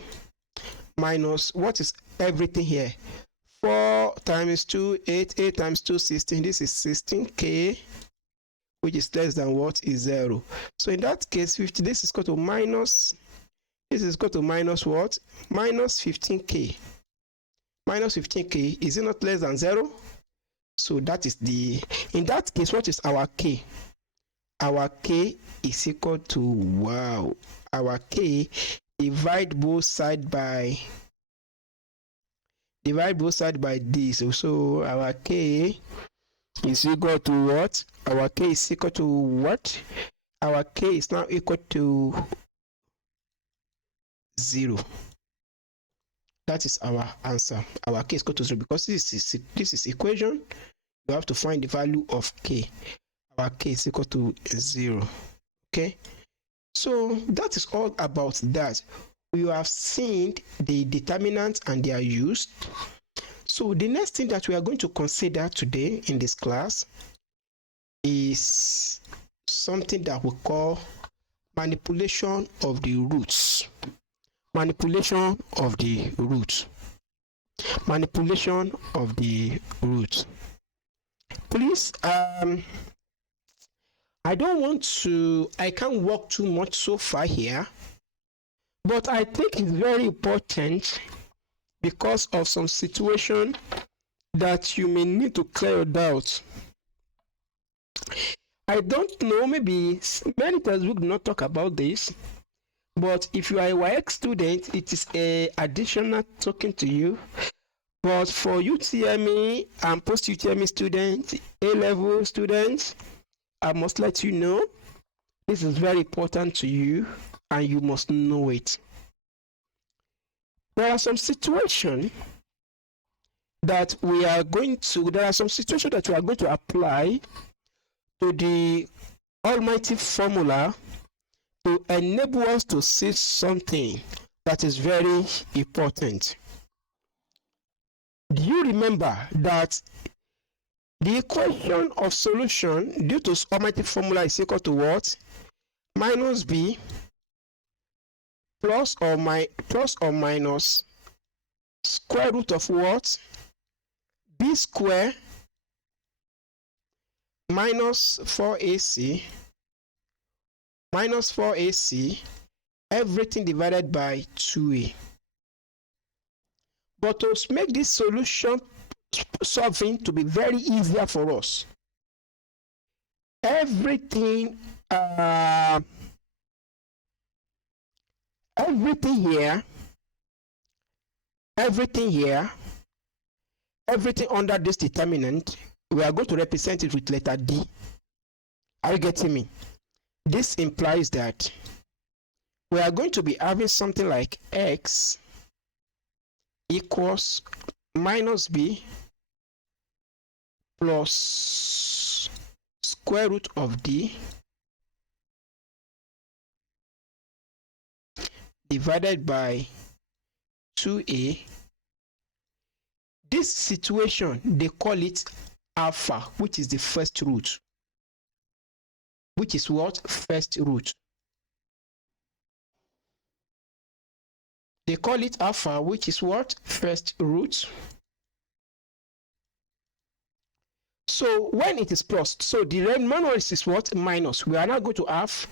minus what is everything here? 4 4 times 2, 8, 8 times 2, 16. This is 16k, which is less than what is 0. So in that case, 50, this is equal to minus, this is equal to minus what? Minus 15k. Minus 15k, is it not less than 0? So that is the, in that case, what is our k? Our k is equal to, wow, our k, divide both sides by this. So our k is equal to what? Our k is equal to what? Our k is now equal to 0. That is our answer. Our k is equal to 0 because this is equation. You have to find the value of k. Our k is equal to 0. Okay, so that is all about that. We have seen the determinants and their use. So the next thing that we are going to consider today in this class is something that we call manipulation of the roots. Manipulation of the roots. Manipulation of the roots. Please, I don't want to, I can't walk too much so far here, but I think it's very important because of some situation that you may need to clear your doubts. I don't know, maybe many textbooks do not talk about this, but if you are a Waec student, it is a additional token to you. But for Utme and post-Utme students, A-level students, I must let you know, this is very important to you and you must know it. There are some situations that we are going to apply to the almighty formula to enable us to see something that is very important. Do you remember that the equation of solution due to almighty formula is equal to what? Minus b plus or minus square root of what? B square minus 4ac everything divided by 2a. But to make this solution solving to be very easier for us, everything under this determinant, we are going to represent it with letter D. Are you getting me? This implies that we are going to be having something like x equals minus b plus square root of d divided by 2a. This situation, they call it alpha, which is the first root. Which is what? First root. They call it alpha, which is what? First root. So when it is plus, so the remainder is what? Minus. We are now going to have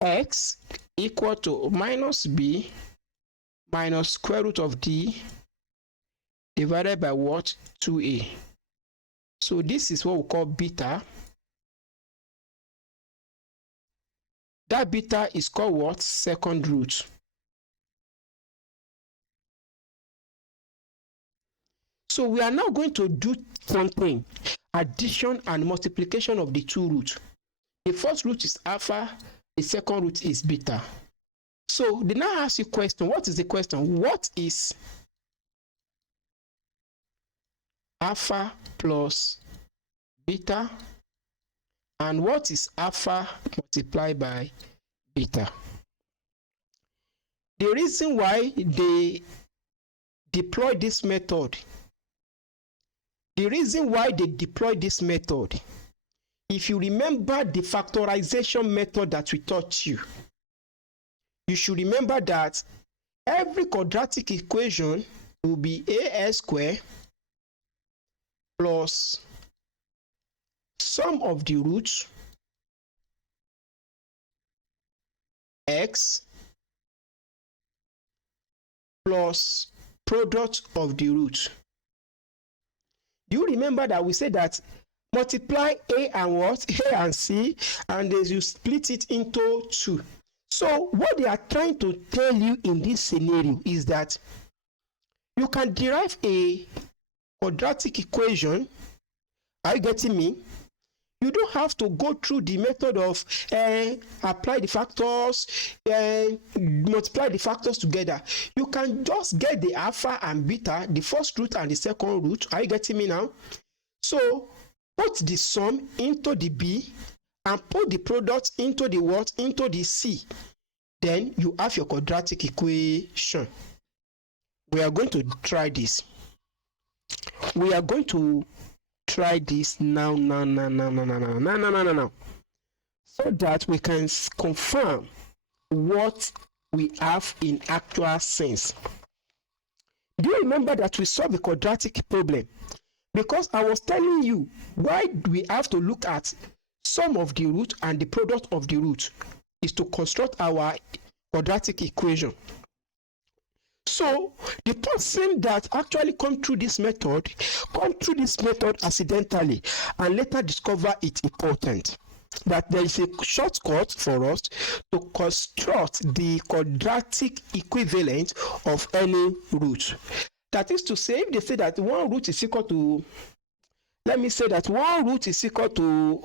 x equal to minus b minus square root of d divided by what? 2a. So this is what we call beta. That beta is called what? Second root. So we are now going to do something, addition and multiplication of the two roots. The first root is alpha, the second root is beta. So they now ask you a question. What is the question? What is alpha plus beta? And what is alpha multiplied by beta? The reason why they deploy this method, if you remember the factorization method that we taught you, you should remember that every quadratic equation will be ax squared plus sum of the roots x plus product of the root. Do you remember that we said that multiply a and what? A and c, and then you split it into 2. So what they are trying to tell you in this scenario is that you can derive a quadratic equation. Are you getting me? You don't have to go through the method of apply the factors, multiply the factors together. You can just get the alpha and beta, the first root and the second root. Are you getting me now? So put the sum into the b and put the product into the what? Into the c. Then you have your quadratic equation. We are going to try this. We are going to try this now, so that we can confirm what we have in actual sense. Do you remember that we solved the quadratic problem? Because I was telling you why we have to look at sum of the root and the product of the root is to construct our quadratic equation. So the person that actually come through this method accidentally and later discover it's important. That there is a shortcut for us to construct the quadratic equivalent of any root. That is to say, if they say that one root is equal to, let me say that one root is equal to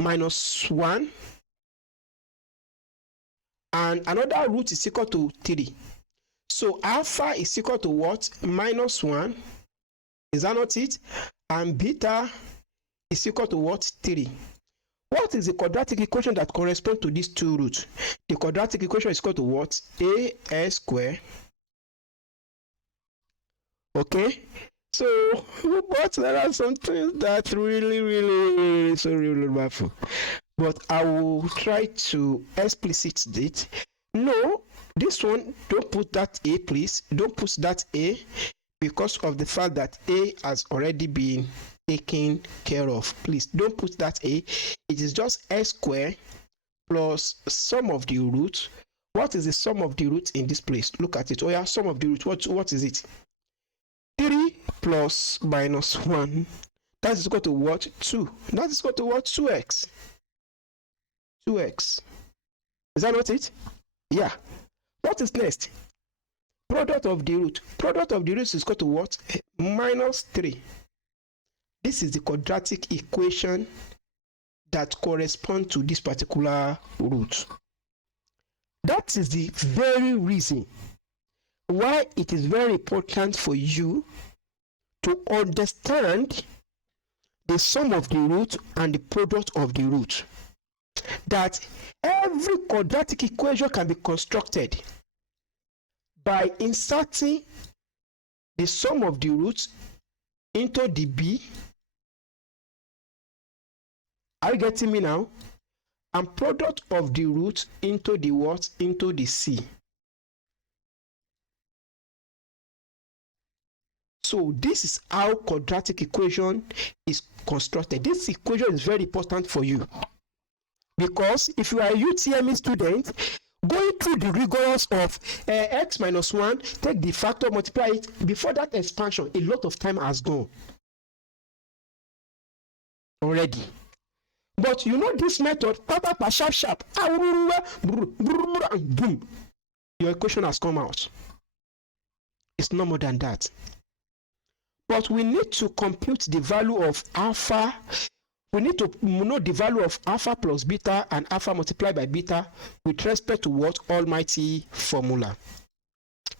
-1 and another root is equal to 3. So alpha is equal to what? -1. Is that not it? And beta is equal to what? 3. What is the quadratic equation that corresponds to these two roots? The quadratic equation is equal to what? AS square. Okay? So, but there are some things that really baffle. But I will try to explicit it. No, this one, don't put that A, please. Don't put that A because of the fact that A has already been taken care of. Please don't put that A. It is just S square plus sum of the root. What is the sum of the root in this place? Look at it. Oh yeah, sum of the root. What is it? 3 plus -1. That is equal to what? 2. That is equal to what? 2x. 2x. Is that not it? Yeah. What is next? Product of the root. Product of the root is equal to what? -3. This is the quadratic equation that corresponds to this particular root. That is the very reason why it is very important for you to understand the sum of the root and the product of the root. That every quadratic equation can be constructed by inserting the sum of the roots into the b. Are you getting me now? And product of the root into the what? Into the c. So this is how quadratic equation is constructed. This equation is very important for you. Because if you are a Utme student, going through the rigors of x minus 1, take the factor, multiply it, before that expansion, a lot of time has gone already. But you know this method, sharp, boom, your equation has come out. It's no more than that. But we need to compute the value of alpha. We need to know the value of alpha plus beta and alpha multiplied by beta with respect to what almighty formula.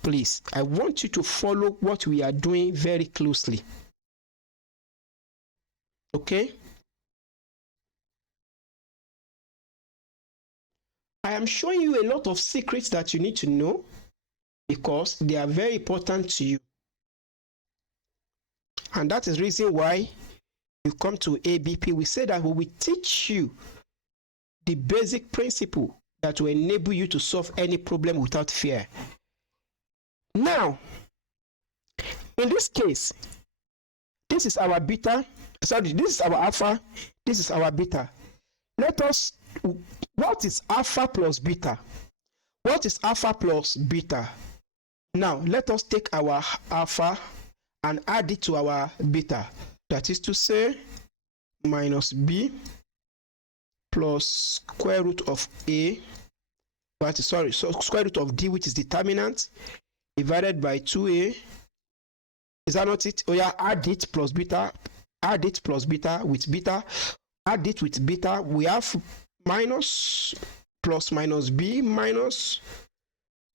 Please, I want you to follow what we are doing very closely. Okay? I am showing you a lot of secrets that you need to know because they are very important to you. And that is the reason why you come to ABP. We say that we will teach you the basic principle that will enable you to solve any problem without fear. Now, in this case, this is our beta sorry, this is our alpha, this is our beta. Let us, what is alpha plus beta? What is alpha plus beta? Now let us take our alpha and add it to our beta. That is to say, minus b plus square root of a, so square root of d, which is determinant, divided by 2a. Is that not it? Oh yeah, add it plus beta, add it plus beta with beta, add it with beta. We have minus plus minus b minus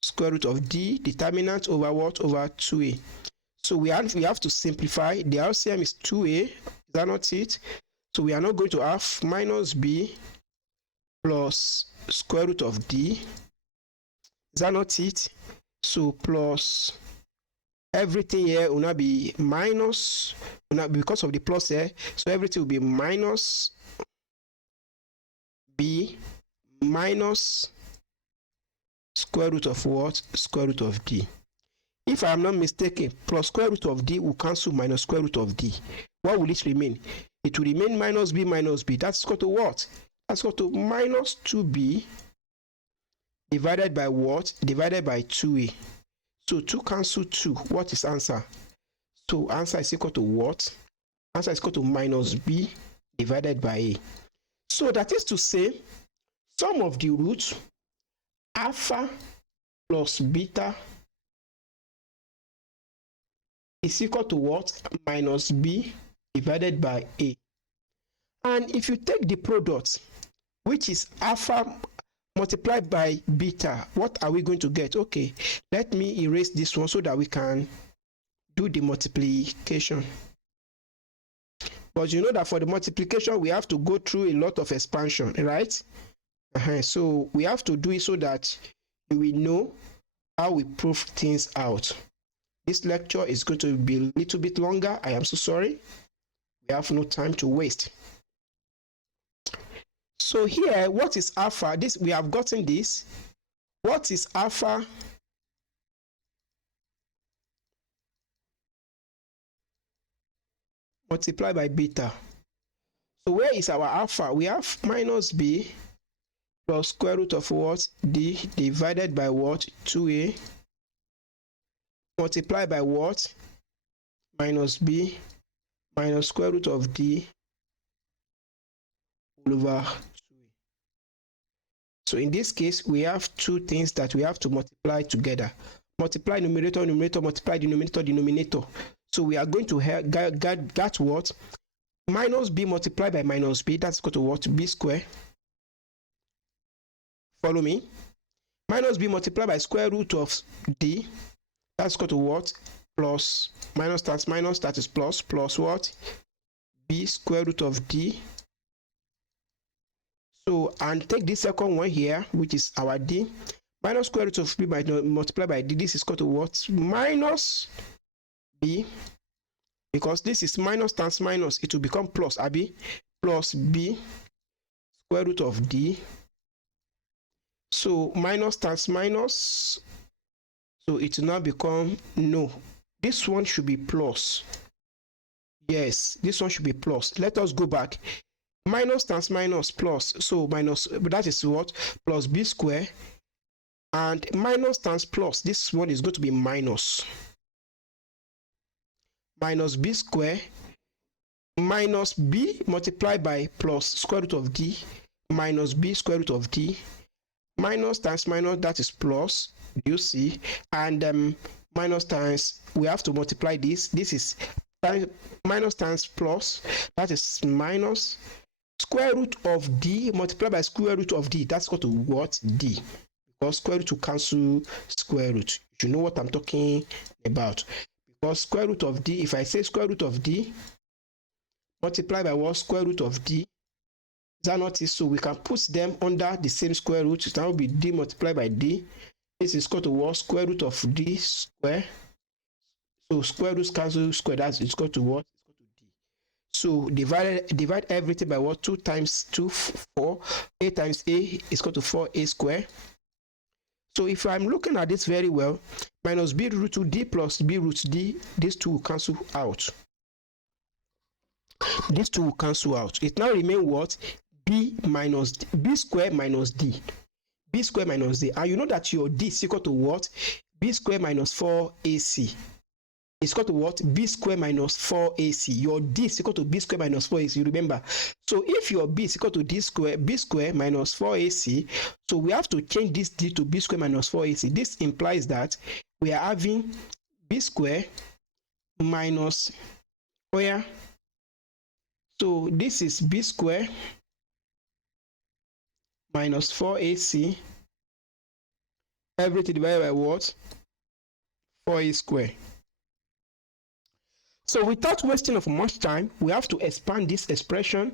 square root of d determinant over what? Over 2a. So we have to simplify. The LCM is 2a. Is that not it? So we are not going to have minus b plus square root of d. Is that not it? So plus everything here will now be minus, because of the plus here, so everything will be minus b minus square root of what? Square root of d. If I am not mistaken, plus square root of d will cancel minus square root of d. What will it remain? It will remain minus b minus b. That's equal to what? That's equal to minus 2b divided by what? Divided by 2a. So 2 cancel 2. What is answer? So answer is equal to what? Answer is equal to minus b divided by a. So that is to say, sum of the roots alpha plus beta is equal to what? Minus b divided by a. And if you take the product, which is alpha multiplied by beta, what are we going to get? Okay, let me erase this one so that we can do the multiplication. But you know that for the multiplication, we have to go through a lot of expansion, right? So we have to do it so that you will know how we prove things out. This lecture is going to be a little bit longer. I am so sorry. We have no time to waste. So here, what is alpha? This, we have gotten this. What is alpha? Multiplied by beta. So where is our alpha? We have minus b plus square root of what? D divided by what? 2a multiplied by what? Minus b minus square root of d over 2a. So in this case, we have two things that we have to multiply together. Multiply numerator, numerator, multiply denominator, denominator. So we are going to get what? Minus b multiplied by minus b, that's equal to what? B square. Follow me? Minus b multiplied by square root of d, that's equal to what? Plus, minus times minus, that is plus, plus what? B square root of d. So, and take this second one here, which is our d. Minus square root of b multiplied by d, this is equal to what? Minus b. Because this is minus times minus, it will become plus, abi? Plus b square root of d. So, minus times minus, so it will now become, no, this one should be plus. Yes, this one should be plus. Let us go back. Minus times minus plus, so minus, but that is what? Plus b square. And minus times plus, this one is going to be minus. Minus b square minus b multiplied by plus square root of d minus b square root of d minus times minus, that is plus, you see, and minus times, we have to multiply this. This is minus times plus, that is minus square root of d multiplied by square root of d, that's equal to what? D. Because square root to cancel square root. You know what I'm talking about. Because square root of d, if I say square root of d multiply by what? Square root of d, is that not it? So we can put them under the same square root. That will be d multiplied by d. This is equal to what? Square root of d square. So square roots cancel square, that's equal to what? It's equal to d. So divide everything by what? 2 times 2, 4. A times a is equal to 4a square. So if I'm looking at this very well, minus b root 2d plus b root d, these two will cancel out. These two will cancel out. It now remains what? B square minus D. B square minus D. And you know that your D is equal to what? B square minus 4AC. It's equal to what? B square minus 4AC. Your D is equal to B square minus 4AC. You remember? So if your B is equal to B square minus 4AC, so we have to change this D to B square minus 4AC. This implies that we are having B square minus where? So this is B square minus 4AC. Everything divided by what? 4A square. So without wasting of much time, we have to expand this expression.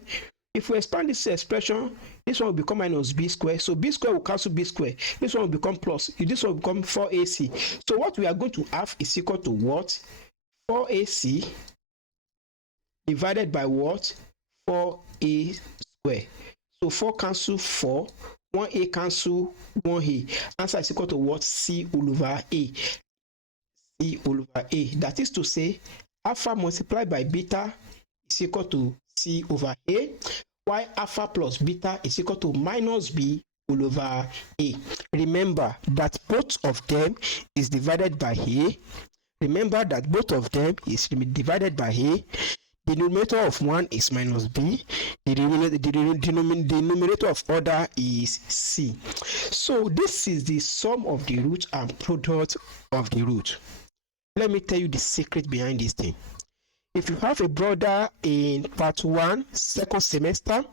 If we expand this expression, this one will become minus B square. So B square will cancel B square. This one will become plus. This one will become 4AC. So what we are going to have is equal to what? 4AC divided by what? 4A square. So 4 cancel 4. 1A cancel 1A. Answer is equal to what? C all over A. C all over A. That is to say, alpha multiplied by beta is equal to C over A, while alpha plus beta is equal to minus B all over A. Remember that both of them is divided by A. Remember that both of them is divided by A. The numerator of one is minus B. The numerator of other is C. So this is the sum of the root and product of the root. Let me tell you the secret behind this thing. If you have a brother in part 1, second semester,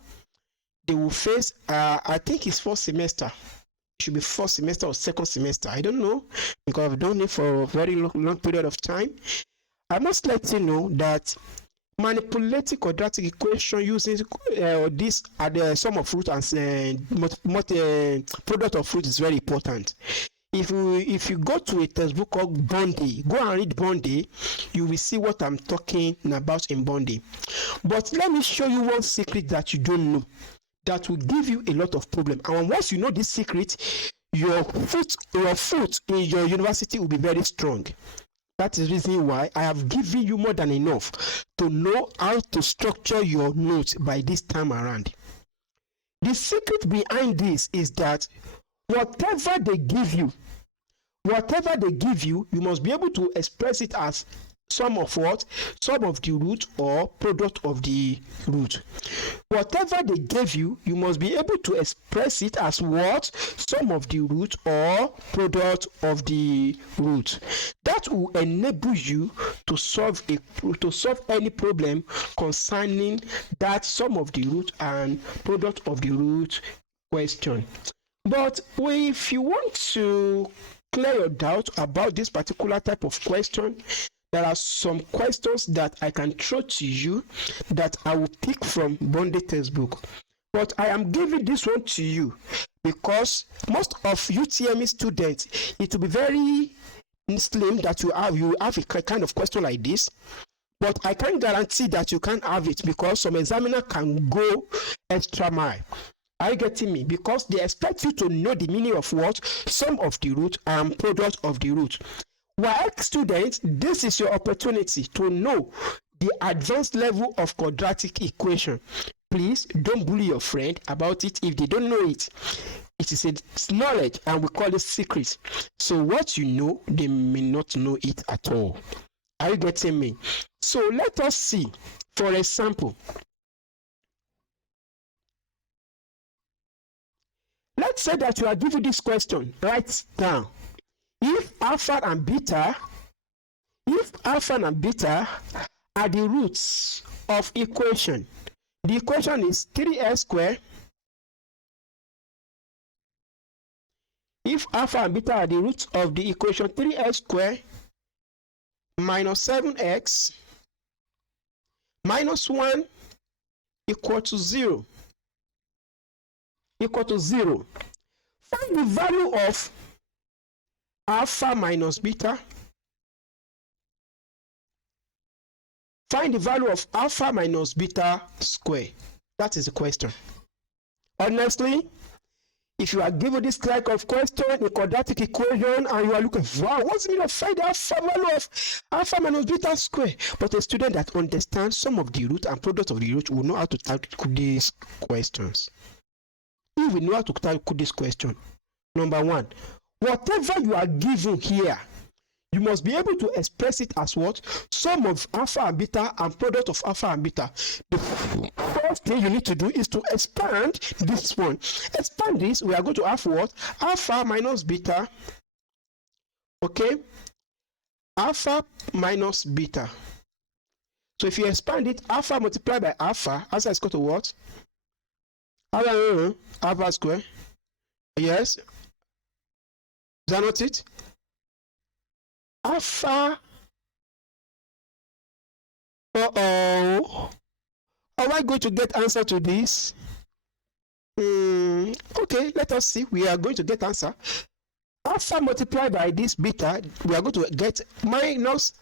they will face, I think it's first semester. It should be first semester or second semester. I don't know, because I've done it for a very long period of time. I must let you know that manipulating quadratic equation using this at the sum of root and product of root is very important. If you go to a textbook called Bondi, go and read Bondi, you will see what I'm talking about in Bondi. But let me show you one secret that you don't know that will give you a lot of problem. And once you know this secret, your foot in your university will be very strong. That is the reason why I have given you more than enough to know how to structure your notes by this time around. The secret behind this is that whatever they give you, you must be able to express it as sum of what? Sum of the root or product of the root. Whatever they gave you, you must be able to express it as what? Sum of the root or product of the root. That will enable you to solve any problem concerning that sum of the root and product of the root question. But if you want to clear your doubt about this particular type of question, there are some questions that I can throw to you that I will pick from Bondi textbook. But I am giving this one to you because most of UTME students, it will be very slim that you have a kind of question like this. But I can't guarantee that you can't have it because some examiner can go extra mile. Are you getting me? Because they expect you to know the meaning of what? Sum of the root and product of the root. Waec students, this is your opportunity to know the advanced level of quadratic equation. Please don't bully your friend about it if they don't know it. It is a knowledge and we call it secret. So what you know, they may not know it at all. Are you getting me? So let us see. For example, let's say that you are given this question. Write down. If alpha and beta are the roots of equation, the equation is 3x squared. If alpha and beta are the roots of the equation 3x squared minus 7x minus 1 equal to 0. Find the value of alpha minus beta. Find the value of alpha minus beta square. That is the question. Honestly, If you are given this type of question in quadratic equation and you are looking, wow, what's the meaning of find the alpha value of alpha minus beta square? But a student that understands some of the root and product of the root will know how to tackle these questions. If we know how to tackle this question, number one, whatever you are given here, you must be able to express it as what? Sum of alpha and beta and product of alpha and beta. The first thing you need to do is to expand this one. Expand this, we are going to have what? Alpha minus beta. Okay? Alpha minus beta. So if you expand it, alpha multiplied by alpha, alpha is equal to what? Alpha square. Yes? Is that not it? Alpha. Am I going to get answer to this? Okay, let us see. We are going to get answer. Alpha multiplied by this beta, we are going to get minus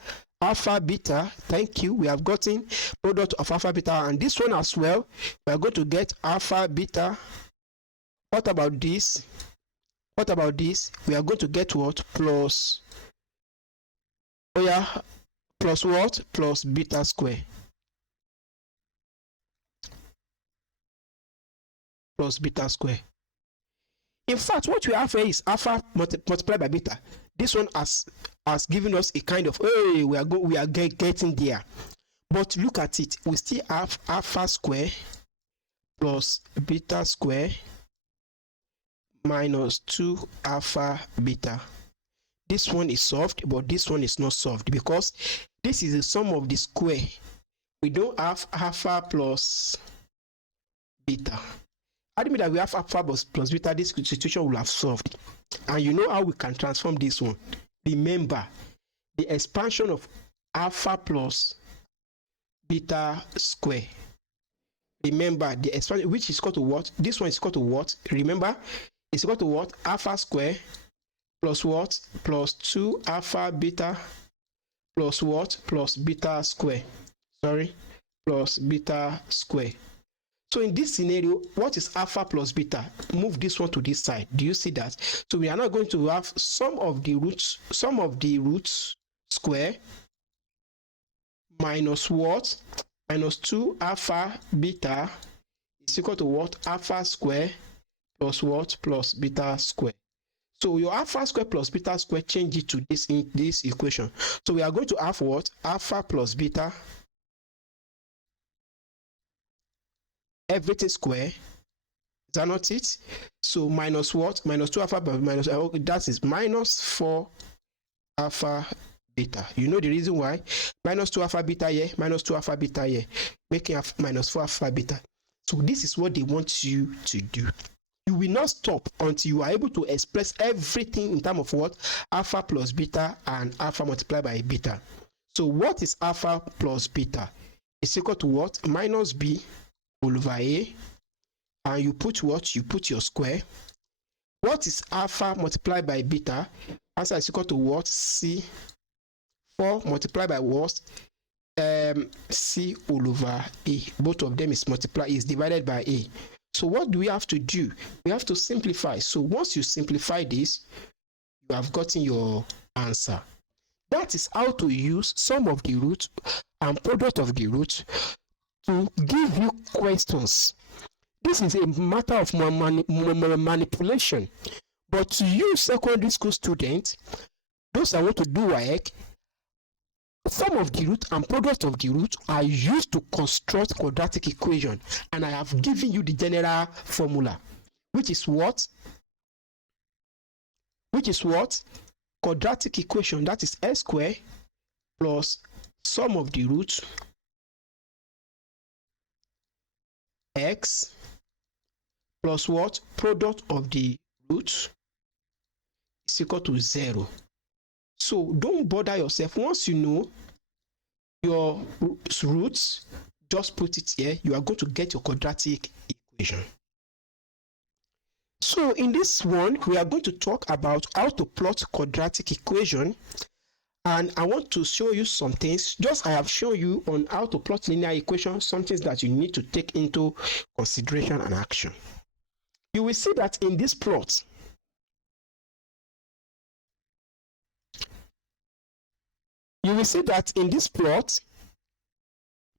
alpha beta. Thank you. We have gotten product of alpha beta, and this one as well. We are going to get alpha beta. What about this? What about this? We are going to get what? Plus. Oh yeah, plus what? Plus beta square. Plus beta square. In fact, what we have here is alpha multiplied by beta. This one has given us a kind of, hey, we are getting there. But look at it. We still have alpha square plus beta square minus 2 alpha beta. This one is solved, but this one is not solved because this is the sum of the square. We don't have alpha plus beta. I mean that we have alpha plus beta, this situation will have solved. And you know how we can transform this one. Remember, the expansion of alpha plus beta square. Remember, the expansion, which is equal to what? This one is equal to what? Remember, it's equal to what? Alpha square plus what? Plus 2 alpha beta plus what? Plus beta square. Sorry, plus beta square. So in this scenario, what is alpha plus beta? Move this one to this side. Do you see that? So we are now going to have sum of the roots square minus what? Minus 2 alpha beta is equal to what? Alpha square plus what? Plus beta square. So your alpha square plus beta square, change it to this in this equation. So we are going to have what? Alpha plus beta, everything square. Is that not it? So minus what? Minus 2 alpha minus, that is minus 4 alpha beta. You know the reason why? Minus 2 alpha beta here, minus 2 alpha beta here, making minus 4 alpha beta. So this is what they want you to do. You will not stop until you are able to express everything in terms of what? Alpha plus beta and alpha multiplied by beta. So what is alpha plus beta? It's equal to what? Minus b over a, and you put what? You put your square. What is alpha multiplied by beta? Answer is equal to what? C. 4 multiplied by what? C over a. Both of them is divided by a. So what do we have to do? We have to simplify. So once you simplify this, you have gotten your answer. That is how to use sum of the root and product of the root to give you questions. This is a matter of manipulation. But to you secondary school students, those that want to do Waec, sum of the root and product of the root are used to construct quadratic equation, and I have given you the general formula, which is what? Quadratic equation, that is x squared plus sum of the root x plus what? Product of the root is equal to 0. So don't bother yourself. Once you know your roots, just put it here. You are going to get your quadratic equation. So in this one, we are going to talk about how to plot quadratic equation. And I want to show you some things. Just I have shown you on how to plot linear equation, some things that you need to take into consideration and action. you will see that in this plot,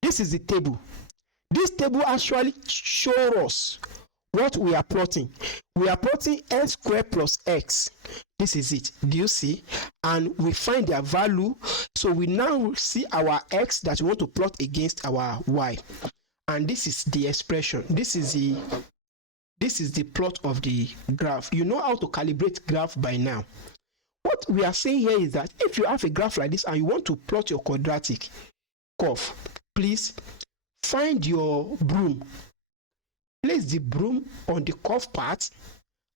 this is the table. This table actually shows us what we are plotting. We are plotting x squared plus x. This is it. Do you see? And we find their value. So we now see our x that we want to plot against our y. And this is the expression. This is the plot of the graph. You know how to calibrate graph by now. What we are saying here is that if you have a graph like this and you want to plot your quadratic curve, please find your broom. Place the broom on the curve part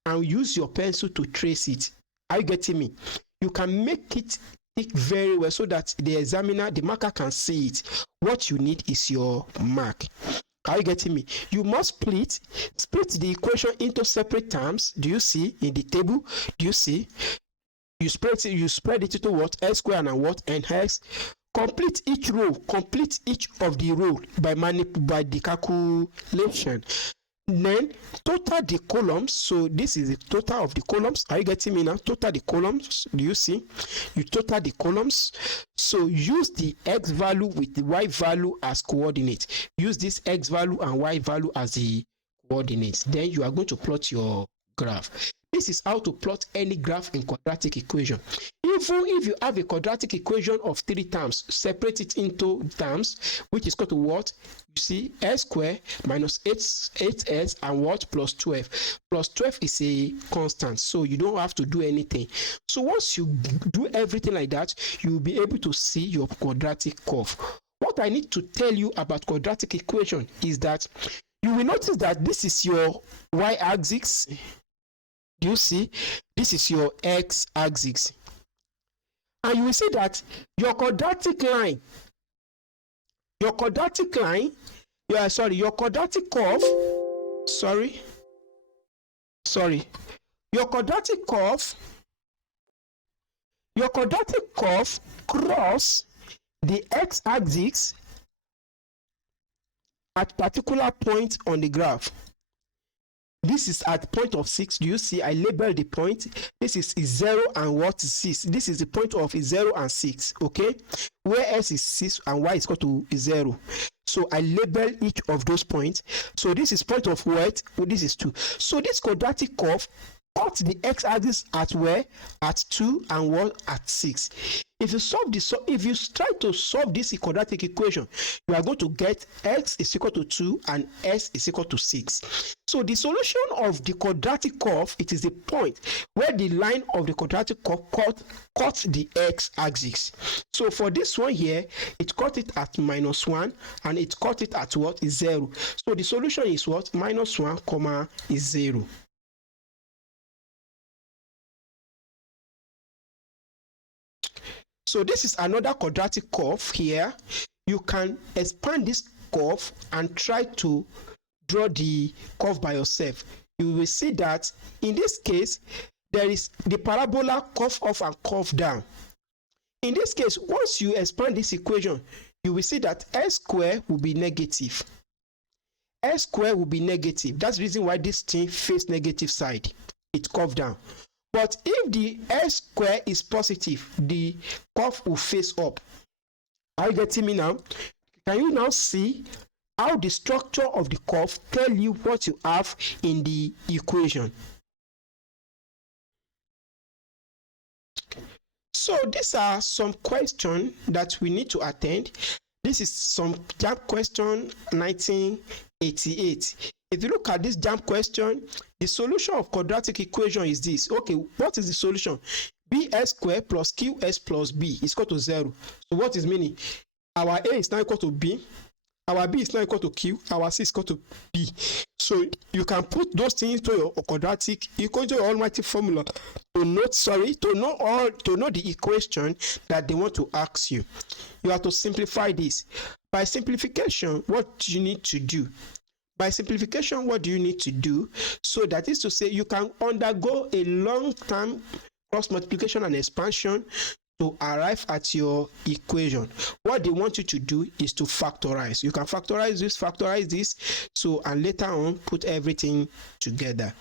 and use your pencil to trace it. Are you getting me? You can make it thick very well so that the examiner, the marker, can see it. What you need is your mark. Are you getting me? You must split the equation into separate terms. Do you see in the table? Do you see? You spread it into what? X squared and what? And x. Complete each row. Complete each of the row by the calculation. Then total the columns. So this is the total of the columns. Are you getting me now? Total the columns. Do you see? You total the columns. So use the x value with the y value as coordinate. Use this x value and y value as the coordinates. Then you are going to plot your graph. This is how to plot any graph in quadratic equation. Even if you have a quadratic equation of 3 terms, separate it into terms, which is equal to what? You see, x squared minus 8s and what? Plus 12. Plus 12 is a constant, so you don't have to do anything. So once you do everything like that, you will be able to see your quadratic curve. What I need to tell you about quadratic equation is that you will notice that this is your y-axis. You see, this is your x-axis, and you will see that your quadratic curve, your quadratic curve cross the x-axis at particular point on the graph. This is at point of 6. Do you see? I label the point. This is 0 and what? 6. This is the point of 0 and 6. Okay? Where x is 6 and y is equal to 0. So I label each of those points. So this is point of what? Well, this is 2. So this quadratic curve cut the x-axis at where? At 2 and what? At 6. If you try to solve this quadratic equation, you are going to get x is equal to 2 and s is equal to 6. So the solution of the quadratic curve, it is the point where the line of the quadratic curve cuts the x-axis. So for this one here, it cut it at -1 and it cut it at what? Is 0. So the solution is what? -1, is 0. So this is another quadratic curve here. You can expand this curve and try to draw the curve by yourself. You will see that in this case, there is the parabola curve up and curve down. In this case, once you expand this equation, you will see that x squared will be negative. X squared will be negative. That's the reason why this thing faces negative side. It curves down. But if the x squared is positive, the curve will face up. Are you getting me now? Can you now see how the structure of the curve tell you what you have in the equation? So these are some questions that we need to attend. This is some JAMB question 1988. If you look at this JAMB question, the solution of quadratic equation is this. Okay, what is the solution? Bs squared plus qs plus b is equal to 0. So what is meaning? Our a is now equal to b, our b is now equal to q, our c is equal to b. So you can put those things to your quadratic equal to your almighty formula to know the equation that they want to ask you. You have to simplify this. By simplification, what do you need to do? By simplification, what do you need to do? So that is to say, you can undergo a long-term cross multiplication and expansion to arrive at your equation. What they want you to do is to factorize. You can factorize this, so and later on put everything together.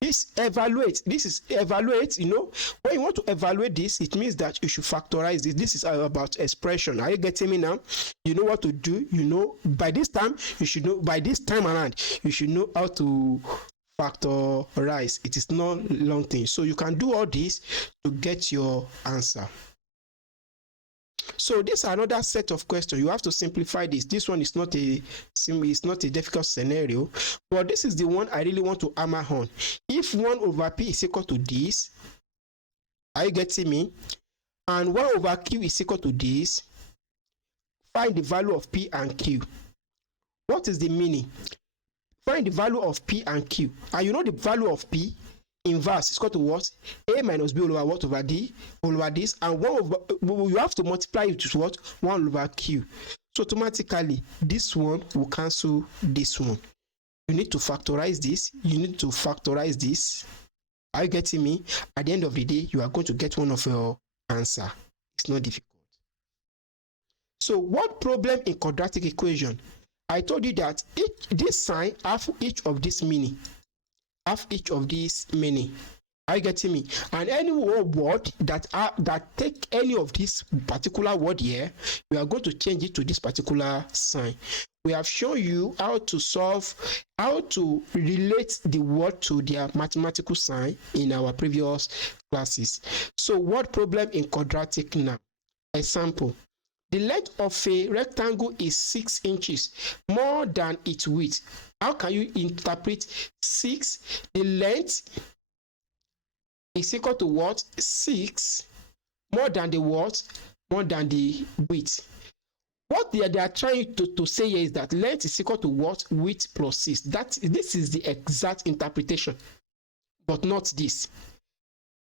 This is evaluate, you know. When you want to evaluate this, it means that you should factorize this. This is about expression. Are you getting me now? You know what to do. You know, by this time around, you should know how to factorize. It is not long thing. So you can do all this to get your answer. So this is another set of questions. You have to simplify this. This one is not a difficult scenario, but this is the one I really want to hammer on. If 1 over p is equal to this, are you getting me? And 1 over q is equal to this, find the value of p and q. What is the meaning? Find the value of p and q. And you know the value of p inverse is equal to what? A minus b all over what over d over this, and 1 over, you have to multiply it with what? 1 over q. So automatically this one will cancel this one. You need to factorize this. You need to factorize this. Are you getting me? At the end of the day, you are going to get one of your answer. It's not difficult. So what problem in quadratic equation? I told you that this sign have each of this meaning. Have each of these meaning. Are you getting me? And any word that take any of this particular word here, we are going to change it to this particular sign. We have shown you how to relate the word to their mathematical sign in our previous classes. So what problem in quadratic now? Example. The length of a rectangle is 6 inches more than its width. How can you interpret 6? The length is equal to what? 6 more than the what? More than the width. What they are trying to say here is that length is equal to what? Width plus 6. This is the exact interpretation, but not this.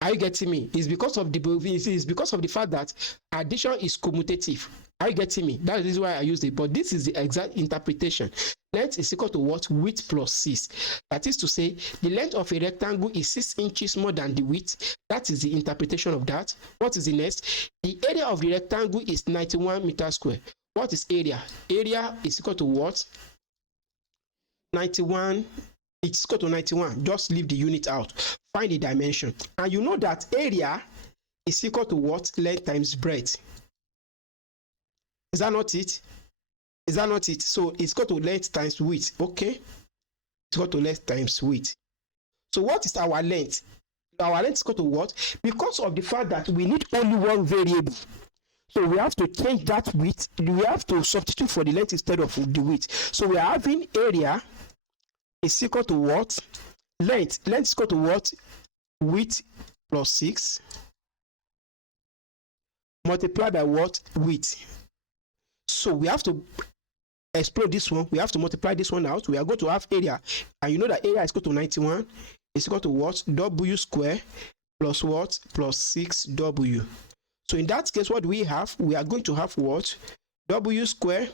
Are you getting me? It's because of the fact that addition is commutative. Are you getting me? That is why I used it. But this is the exact interpretation. Length is equal to what? Width plus 6. That is to say, the length of a rectangle is 6 inches more than the width. That is the interpretation of that. What is the next? The area of the rectangle is 91 meters square. What is area? Area is equal to what? 91. It's equal to 91. Just leave the unit out. Find the dimension. And you know that area is equal to what? Length times breadth. Is that not it? Is that not it? So it's equal to length times width. Okay? It's equal to length times width. So what is our length? Our length is equal to what? Because of the fact that we need only one variable. So we have to change that width. We have to substitute for the length instead of the width. So we are having area is equal to what? Length. Length is equal to what? Width plus 6 multiplied by what? Width. So we have to explode this one. We have to multiply this one out. We are going to have area. And you know that area is equal to 91. It's equal to what? W square plus what? Plus 6W. So in that case, what do we have? We are going to have what? W square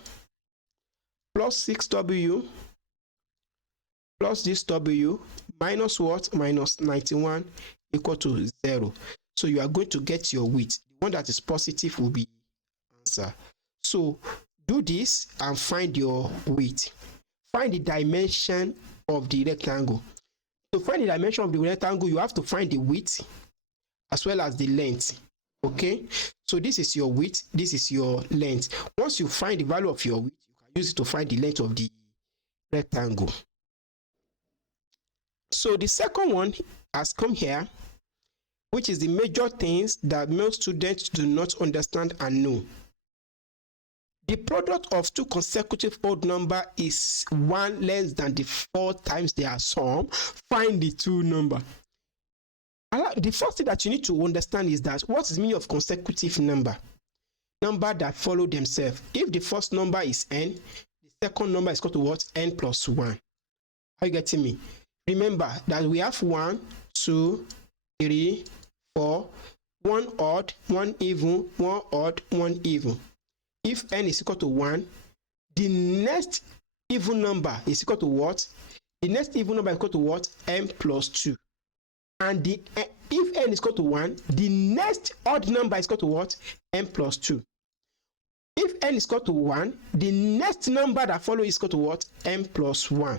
plus 6W plus this W minus what? Minus 91 equal to 0. So you are going to get your width. The one that is positive will be answer. So do this and find your width. Find the dimension of the rectangle. To find the dimension of the rectangle, you have to find the width as well as the length. Okay? So this is your width, this is your length. Once you find the value of your width, you can use it to find the length of the rectangle. So the second one has come here, which is the major things that most students do not understand and know. The product of two consecutive odd numbers is 1 less than the 4 times their sum. Find the two numbers. The first thing that you need to understand is that what is the meaning of consecutive number? Number that follow themselves. If the first number is n, the second number is equal to what? N plus 1. Are you getting me? Remember that we have 1, 2, 3, 4, 1 odd, 1 even, 1 odd, 1 even. If n is equal to 1, the next even number is equal to what? The next even number is equal to what? N plus 2. And if n is equal to 1, the next odd number is equal to what? N plus 2. If n is equal to 1, the next number that follows is equal to what? N plus 1.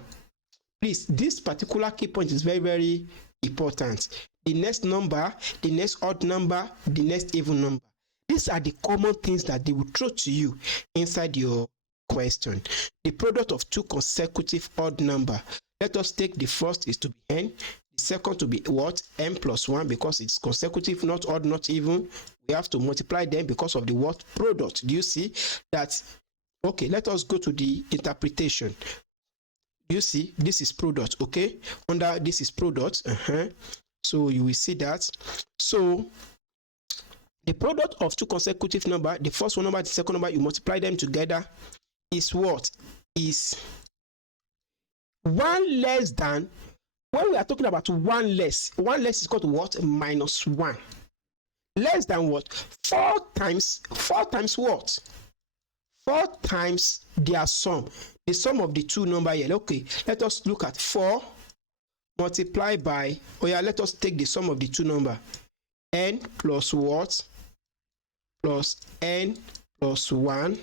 Please, this particular key point is very, very important. The next number, the next odd number, the next even number. These are the common things that they will throw to you inside your question. The product of two consecutive odd number. Let us take the first is to be n, the second to be what? n plus 1, because it's consecutive, not odd, not even. We have to multiply them because of the what? Product. Do you see that? Okay, let us go to the interpretation. You see, this is product, okay? Under this is product. So you will see that. So the product of two consecutive number, the first one number, the second number, you multiply them together, is what? Is 1 less than. When we are talking about 1 less is equal to what? Minus 1. Less than what? 4 times what? 4 times their sum. The sum of the two number here. Okay, let us look at 4 multiplied by, let us take the sum of the two number. N plus what? Plus n plus 1. Is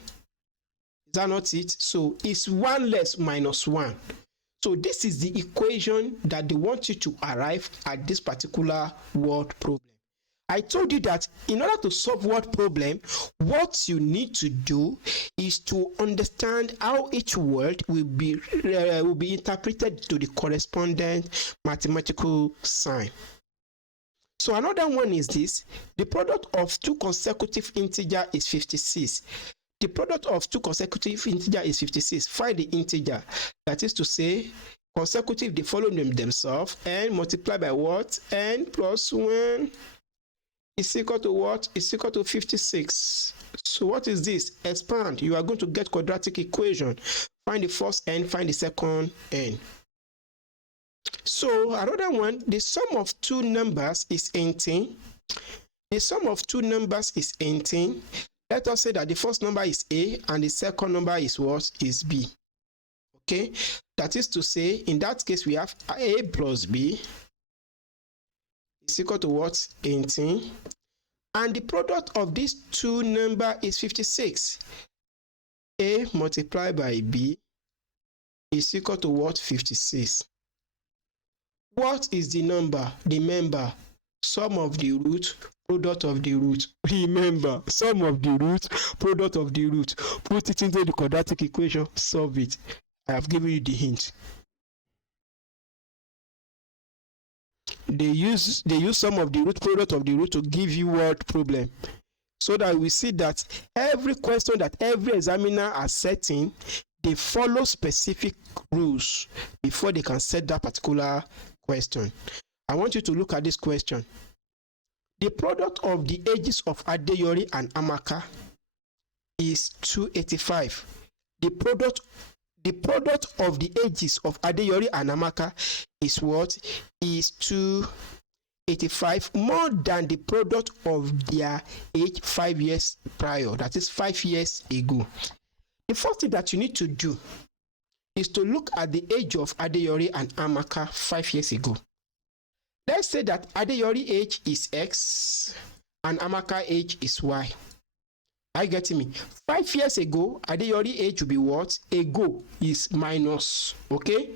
that not it? So it's 1 less minus 1. So this is the equation that they want you to arrive at this particular word problem. I told you that in order to solve word problem, what you need to do is to understand how each word will be interpreted to the correspondent mathematical sign. So another one is this: the product of two consecutive integer is 56. The product of two consecutive integer is 56. Find the integer. That is to say, consecutive, they follow themselves, and multiply by what? N plus 1 is equal to what? Is equal to 56. So what is this? Expand. You are going to get quadratic equation. Find the first n, find the second n. So another one, the sum of two numbers is 18. The sum of two numbers is 18. Let us say that the first number is A and the second number is what? Is B. Okay? That is to say, in that case, we have A plus B is equal to what? 18. And the product of these two numbers is 56. A multiplied by B is equal to what? 56. What is the number? Remember, sum of the root, product of the root. Remember, sum of the root, product of the root. Put it into the quadratic equation, solve it. I have given you the hint. They use sum of the root, product of the root to give you word problem. So that we see that every question that every examiner are setting, they follow specific rules before they can set that particular question. I want you to look at this question. The product of the ages of Adeyori and Amaka is 285. The product of the ages of Adeyori and Amaka is what? Is 285, more than the product of their age 5 years prior, that is 5 years ago. The first thing that you need to do is to look at the age of Adeyori and Amaka 5 years ago. Let's say that Adeyori age is X and Amaka age is Y. Are you getting me? 5 years ago, Adeyori age will be what? Ago is minus. Okay?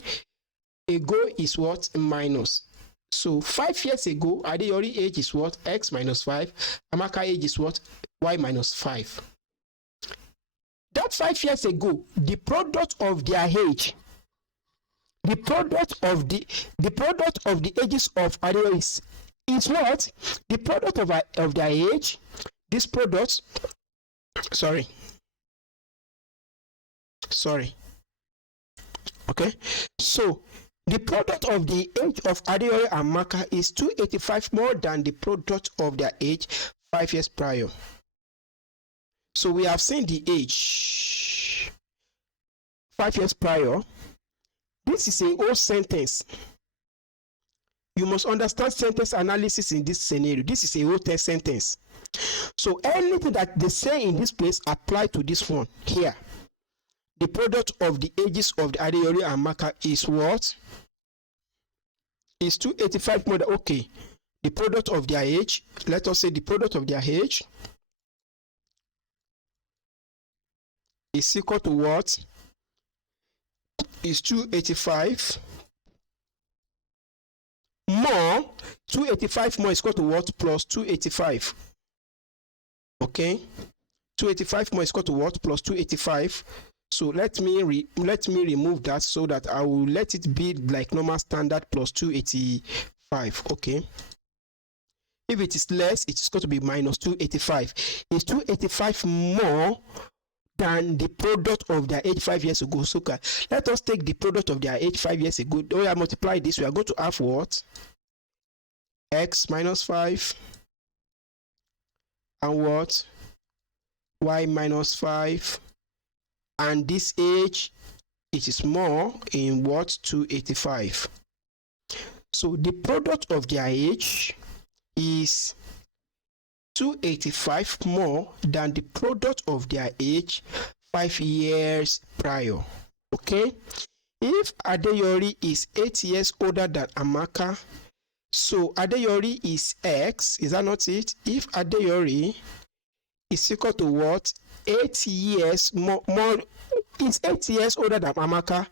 Ago is what? Minus. So 5 years ago, Adeyori age is what? X minus 5. Amaka age is what? Y minus 5. That 5 years ago, the product of their age, the product of the ages of Adeyori is what? The product of their age, this product, sorry. Okay, so the product of the age of Adeyori and Amaka is 285 more than the product of their age 5 years prior. So we have seen the age 5 years prior. This is a whole sentence. You must understand sentence analysis in this scenario. This is a whole sentence. So anything that they say in this place apply to this one here. The product of the ages of the Adeyori and Amaka is what? Is 285 more than, okay. The product of their age, let us say the product of their age is equal to what? Is 285 more 285 more is equal to what? Plus 285. Okay, 285 more is equal to what? Plus 285. So let me remove that so that I will let it be like normal standard plus 285. Okay, if it is less, it is going to be minus 285. Is 285 more than the product of their age 5 years ago? So let us take the product of their age 5 years ago. Oh, I multiply this. We are going to have what? X minus 5 and what? Y minus 5. And this age, it is more in what? 285. So the product of their age is 285 more than the product of their age 5 years prior. Okay, if Adeyori is 8 years older than Amaka, so Adeyori is X, is that not it? If Adeyori is equal to what? 8 years more is 8 years older than Amaka,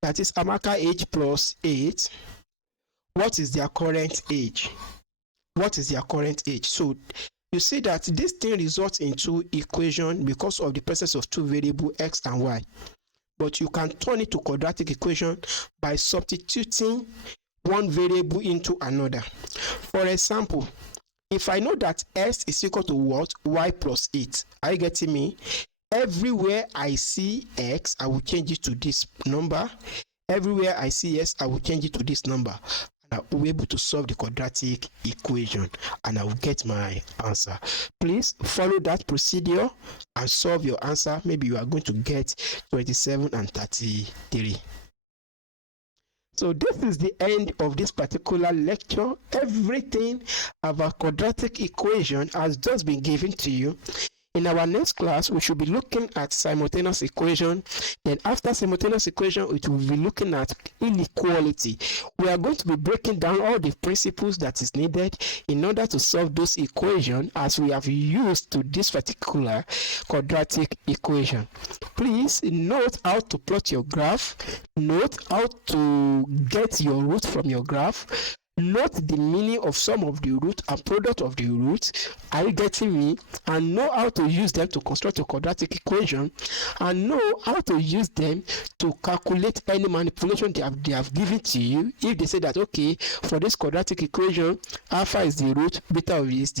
that is Amaka age plus 8. What is their current age? What is their current age? So you see that this thing results into equation because of the presence of two variables x and y. But you can turn it to quadratic equation by substituting one variable into another. For example, if I know that s is equal to what? Y plus 8. Are you getting me? Everywhere I see x, I will change it to this number. Everywhere I see s, I will change it to this number. And I will be able to solve the quadratic equation and I will get my answer. Please follow that procedure and solve your answer. Maybe you are going to get 27 and 33. So this is the end of this particular lecture. Everything about quadratic equation has just been given to you. In our next class, we should be looking at simultaneous equation. Then after simultaneous equation, we will be looking at inequality. We are going to be breaking down all the principles that is needed in order to solve those equations as we have used to this particular quadratic equation. Please note how to plot your graph. Note how to get your root from your graph. Note the meaning of sum of the root and product of the root. Are you getting me? And know how to use them to construct a quadratic equation, and know how to use them to calculate any manipulation they have given to you. If they say that, okay, for this quadratic equation, alpha is the root, alpha is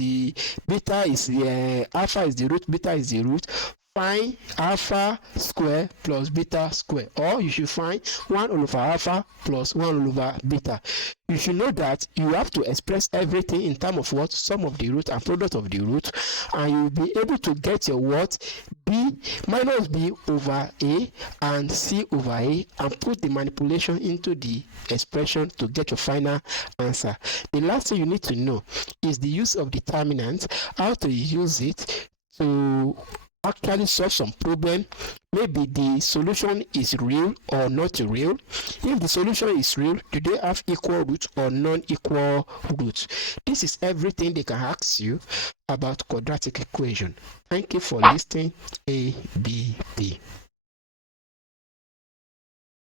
the root, beta is the root, find alpha square plus beta square, or you should find 1 over alpha plus 1 over beta. You should know that you have to express everything in terms of what? Sum of the root and product of the root, and you will be able to get your what? B minus B over A and C over A, and put the manipulation into the expression to get your final answer. The last thing you need to know is the use of determinant, how to use it to actually solve some problem. Maybe the solution is real or not real. If the solution is real, do they have equal roots or non-equal roots? This is everything they can ask you about quadratic equation. Thank you for listening. ABP.